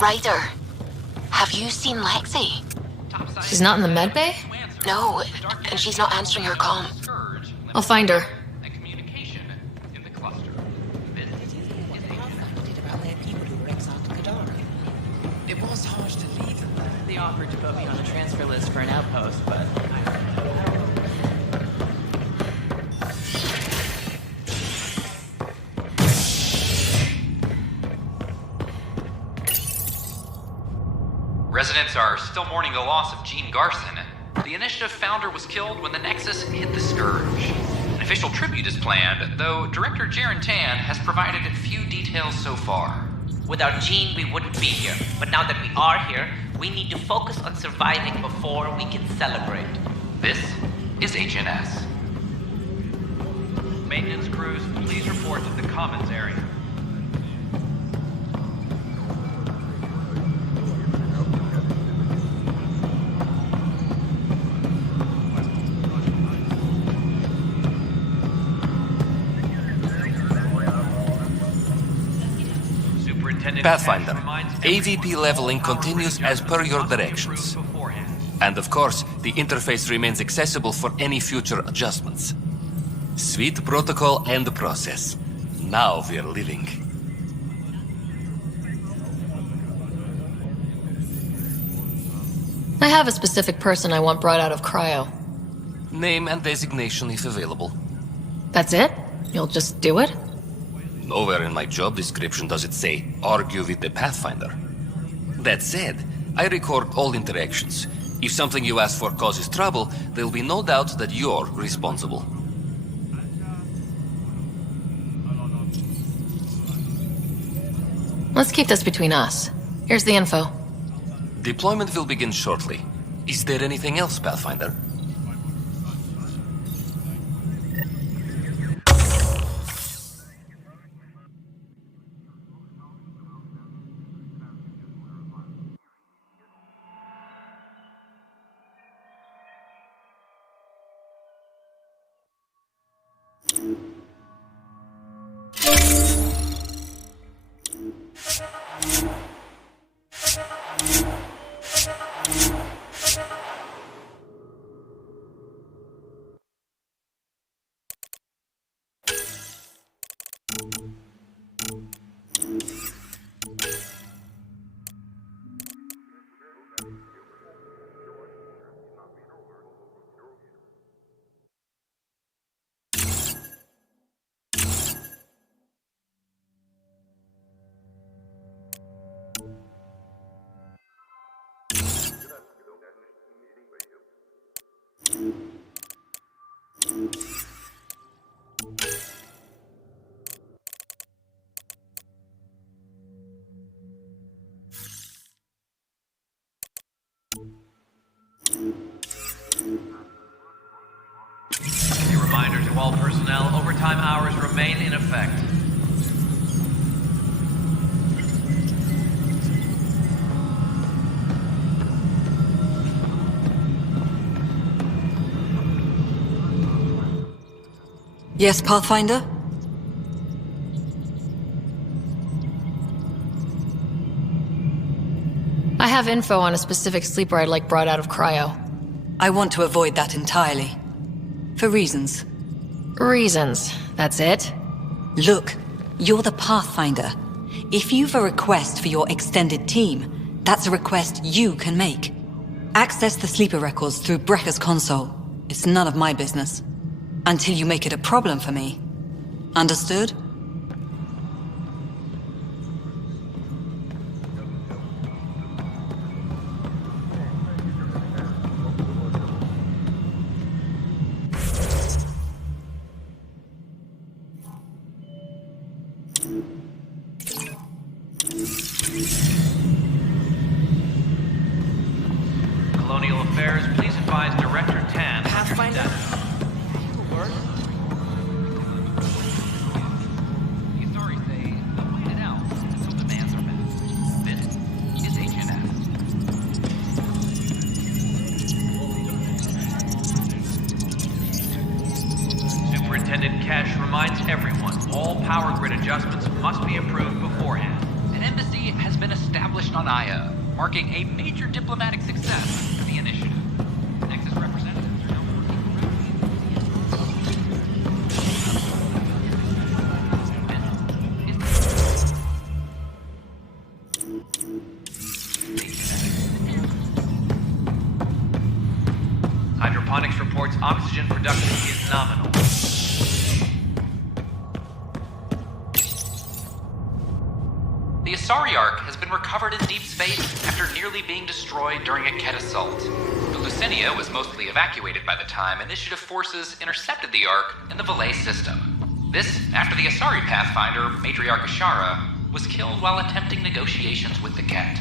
Ryder, have you seen Lexi? She's not in the med bay? No, and she's not answering her comm. I'll find her. It was harsh to leave them there. They offered to put me on the transfer list for an outpost, but Residents are still mourning the loss of Gene Garson. The Initiative founder was killed when the Nexus hit the Scourge. An official tribute is planned, though Director Jaren Tan has provided few details so far. Without Gene, we wouldn't be here. But now that we are here, we need to focus on surviving before we can celebrate. This is HNS. Maintenance crews, please report to the Commons area. Pathfinder, AVP leveling continues as per your directions. And of course, the interface remains accessible for any future adjustments. Sweet protocol and process. Now we're living. I have a specific person I want brought out of cryo. Name and designation if available. That's it? You'll just do it? Nowhere in my job description does it say, argue with the Pathfinder. That said, I record all interactions. If something you ask for causes trouble, there'll be no doubt that you're responsible. Let's keep this between us. Here's the info. Deployment will begin shortly. Is there anything else, Pathfinder? Reminder to all personnel, overtime hours remain in effect. Yes, Pathfinder? I have info on a specific sleeper I'd like brought out of cryo. I want to avoid that entirely. For reasons. Reasons, that's it? Look, you're the Pathfinder. If you've a request for your extended team, that's a request you can make. Access the sleeper records through Brekker's console. It's none of my business. Until you make it a problem for me. Understood? Colonial Affairs, please advise Director Tan. Pathfinder? Superintendent Cash reminds everyone, all power grid adjustments must be approved beforehand. An embassy has been established launched on Aya, marking a major diplomatic success for the initiative. Nexus representatives are now Hydroponics reports oxygen production is nominal. The Asari Ark has been recovered in deep space after nearly being destroyed during a Ket assault. The Lucinia was mostly evacuated by the time Initiative forces intercepted the Ark in the Valais system. This after the Asari Pathfinder, Matriarch Ashara, was killed while attempting negotiations with the Ket.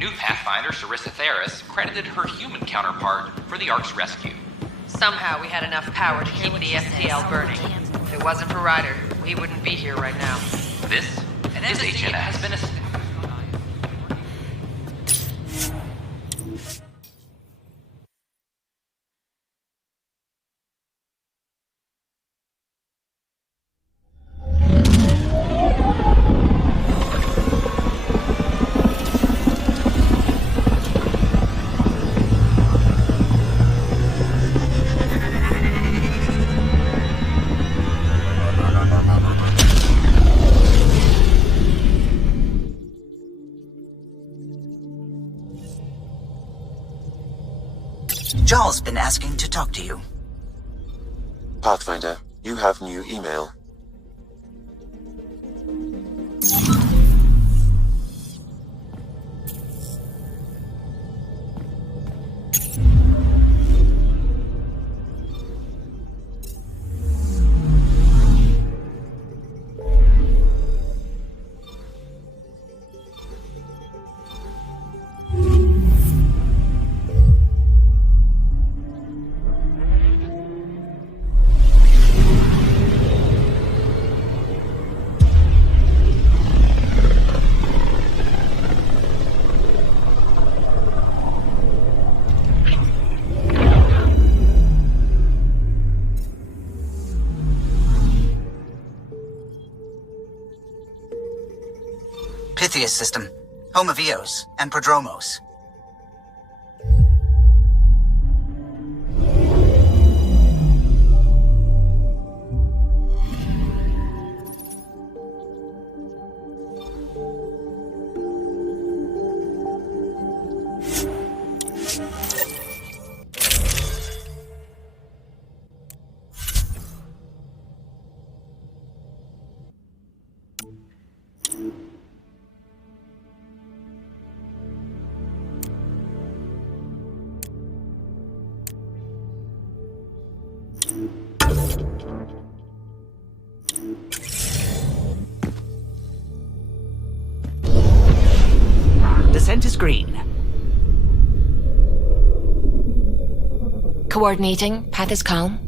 New Pathfinder Sarissa Theris credited her human counterpart for the Ark's rescue. Somehow we had enough power to keep the FTL burning. If it wasn't for Ryder, we wouldn't be here right now. This is HNS has been established. Jarl's been asking to talk to you. Pathfinder, you have new email. Pythias system, home of Eos and Prodromos. Descent is green. Coordinating. Path is calm.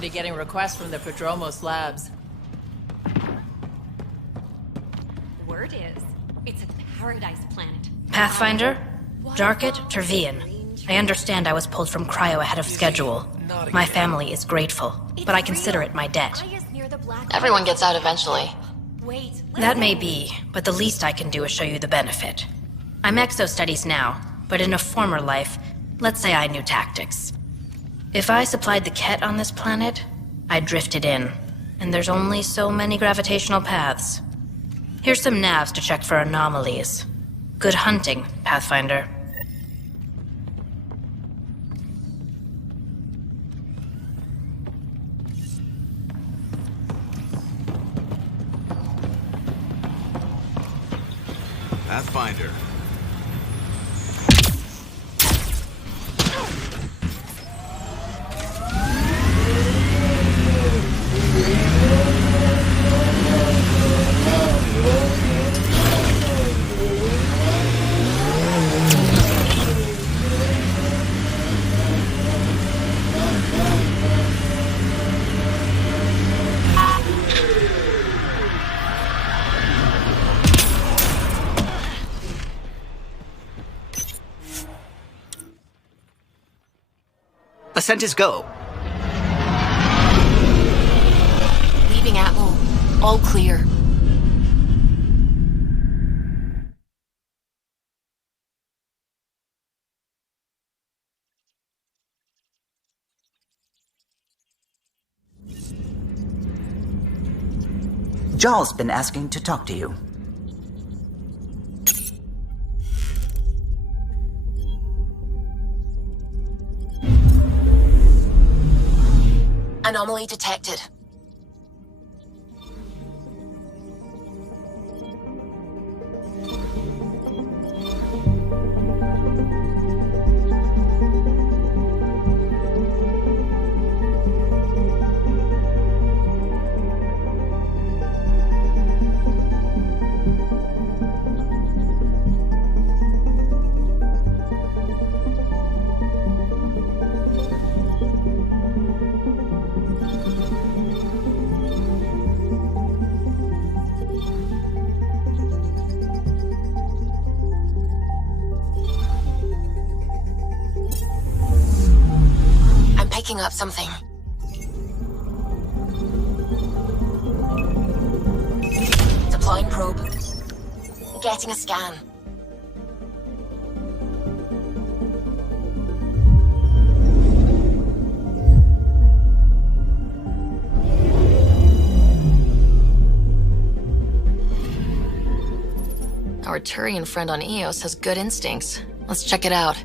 already getting requests from the Prodromos labs. Word is, it's a paradise planet. Pathfinder? Darket, Tervian. I understand I was pulled from cryo ahead of schedule. My family is grateful, but I consider it my debt. Everyone gets out eventually. That may be, but the least I can do is show you the benefit. I'm exo-studies now, but in a former life, let's say I knew tactics. If I supplied the Ket on this planet, I'd drifted in, and there's only so many gravitational paths. Here's some navs to check for anomalies. Good hunting, Pathfinder. Pathfinder. Ascent is go. Leaving Atmo. All clear. Jarl's been asking to talk to you. Anomaly detected. Picking up something. Deploying probe. Getting a scan. Our Turian friend on Eos has good instincts. Let's check it out.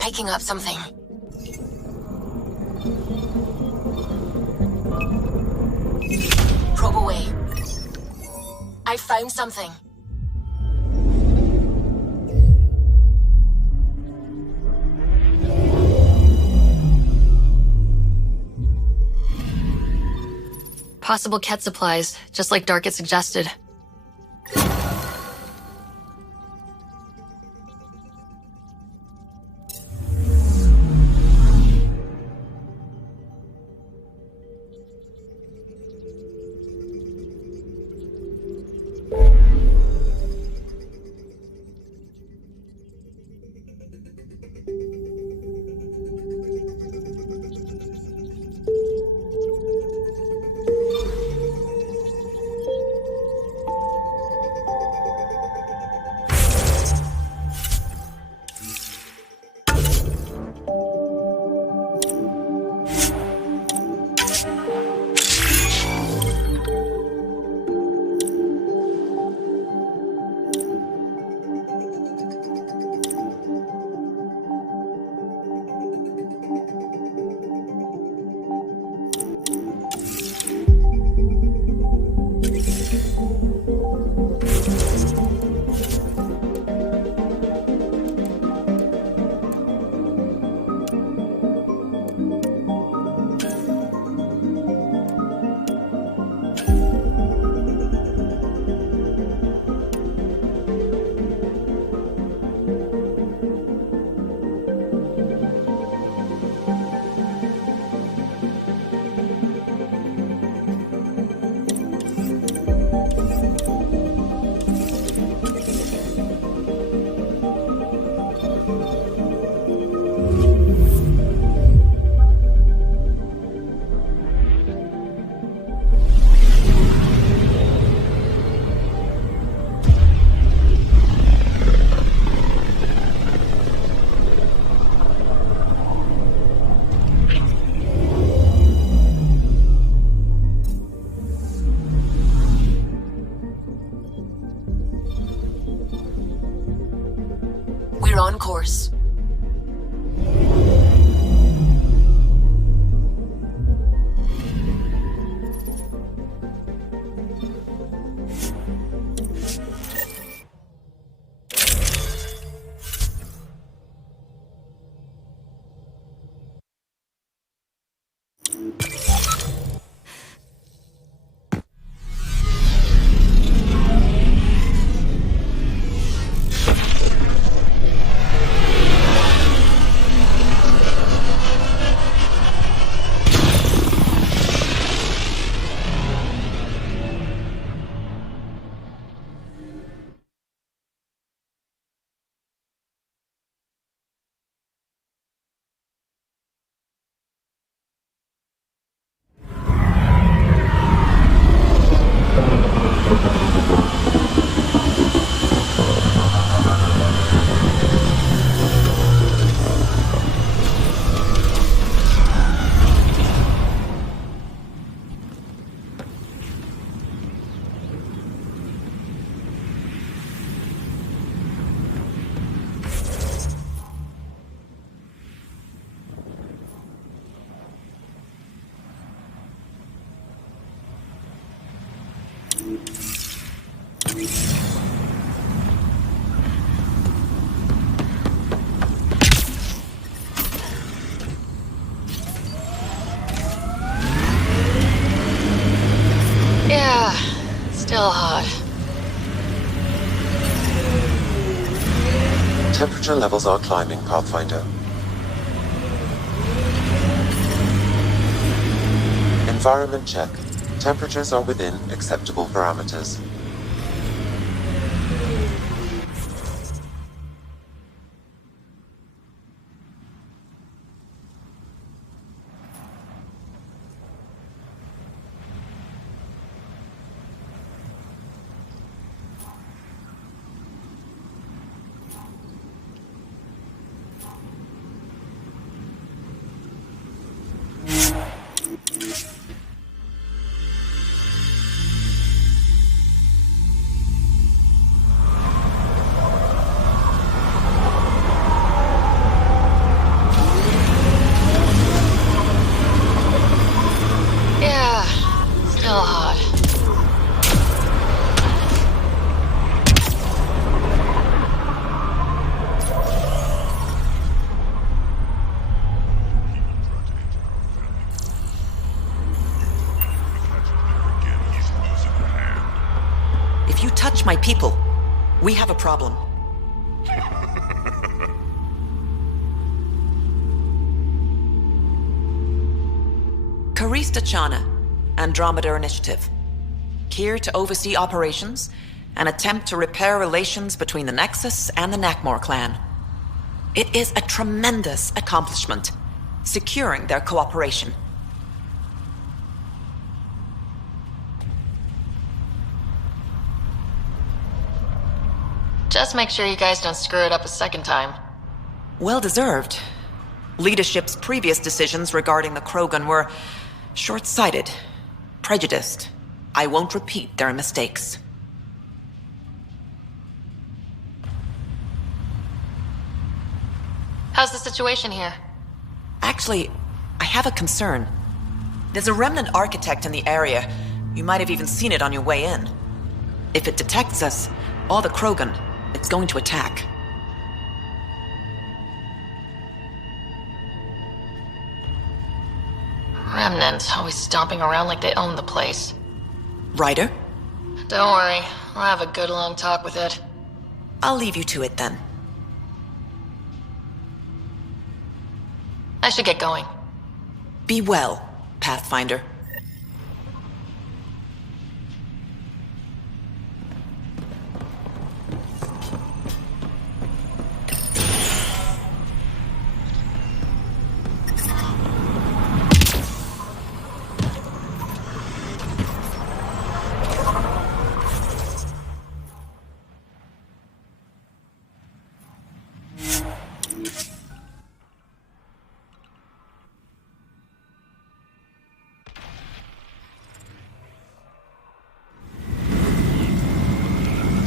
Picking up something. Probe away. I found something. Possible Ket supplies, just like Darket suggested. course. Yeah, still hot. Temperature levels are climbing, Pathfinder. Environment check. Temperatures are within acceptable parameters. Yeah, still hot. If you touch my people, we have a problem. Karista Chana, Andromeda Initiative. Here to oversee operations and attempt to repair relations between the Nexus and the Nakmor clan. It is a tremendous accomplishment, securing their cooperation. Just make sure you guys don't screw it up a second time. Well deserved. Leadership's previous decisions regarding the Krogan were short-sighted, prejudiced. I won't repeat their mistakes. How's the situation here? Actually, I have a concern. There's a remnant architect in the area. You might have even seen it on your way in. If it detects us, or the Krogan, it's going to attack. Remnants, always stomping around like they own the place. Ryder? Don't worry, I'll have a good long talk with it. I'll leave you to it then. I should get going. Be well, Pathfinder.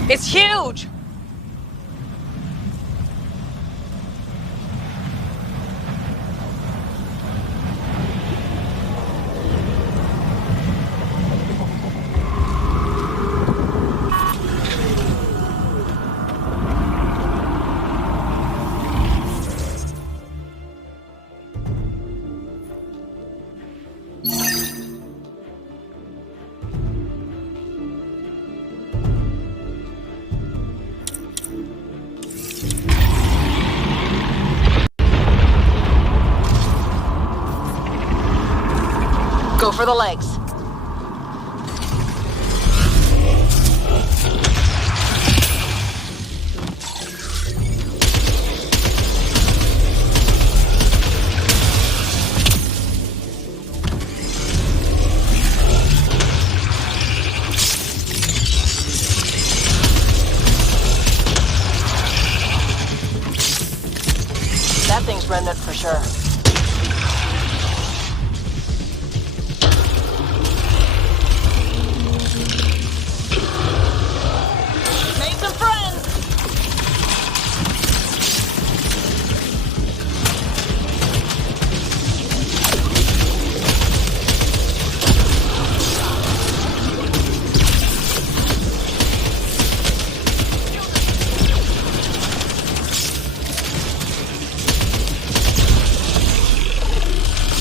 It's huge! for the legs. That thing's remnant for sure. Made some friends!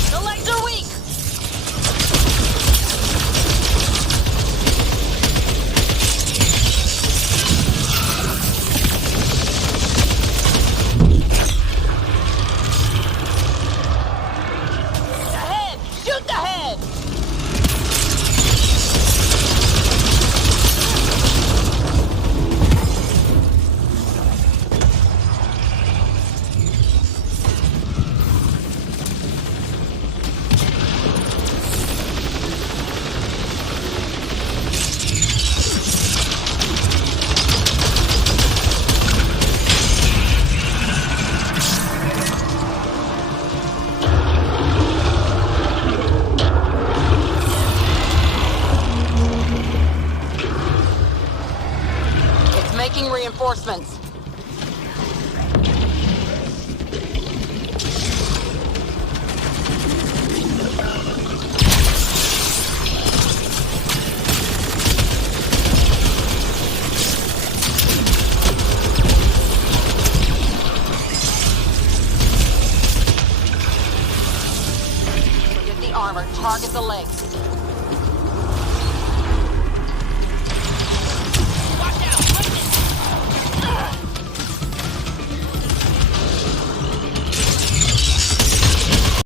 The legs are weak! The head! Shoot the head! It's making reinforcements. Forget the armor, target the legs.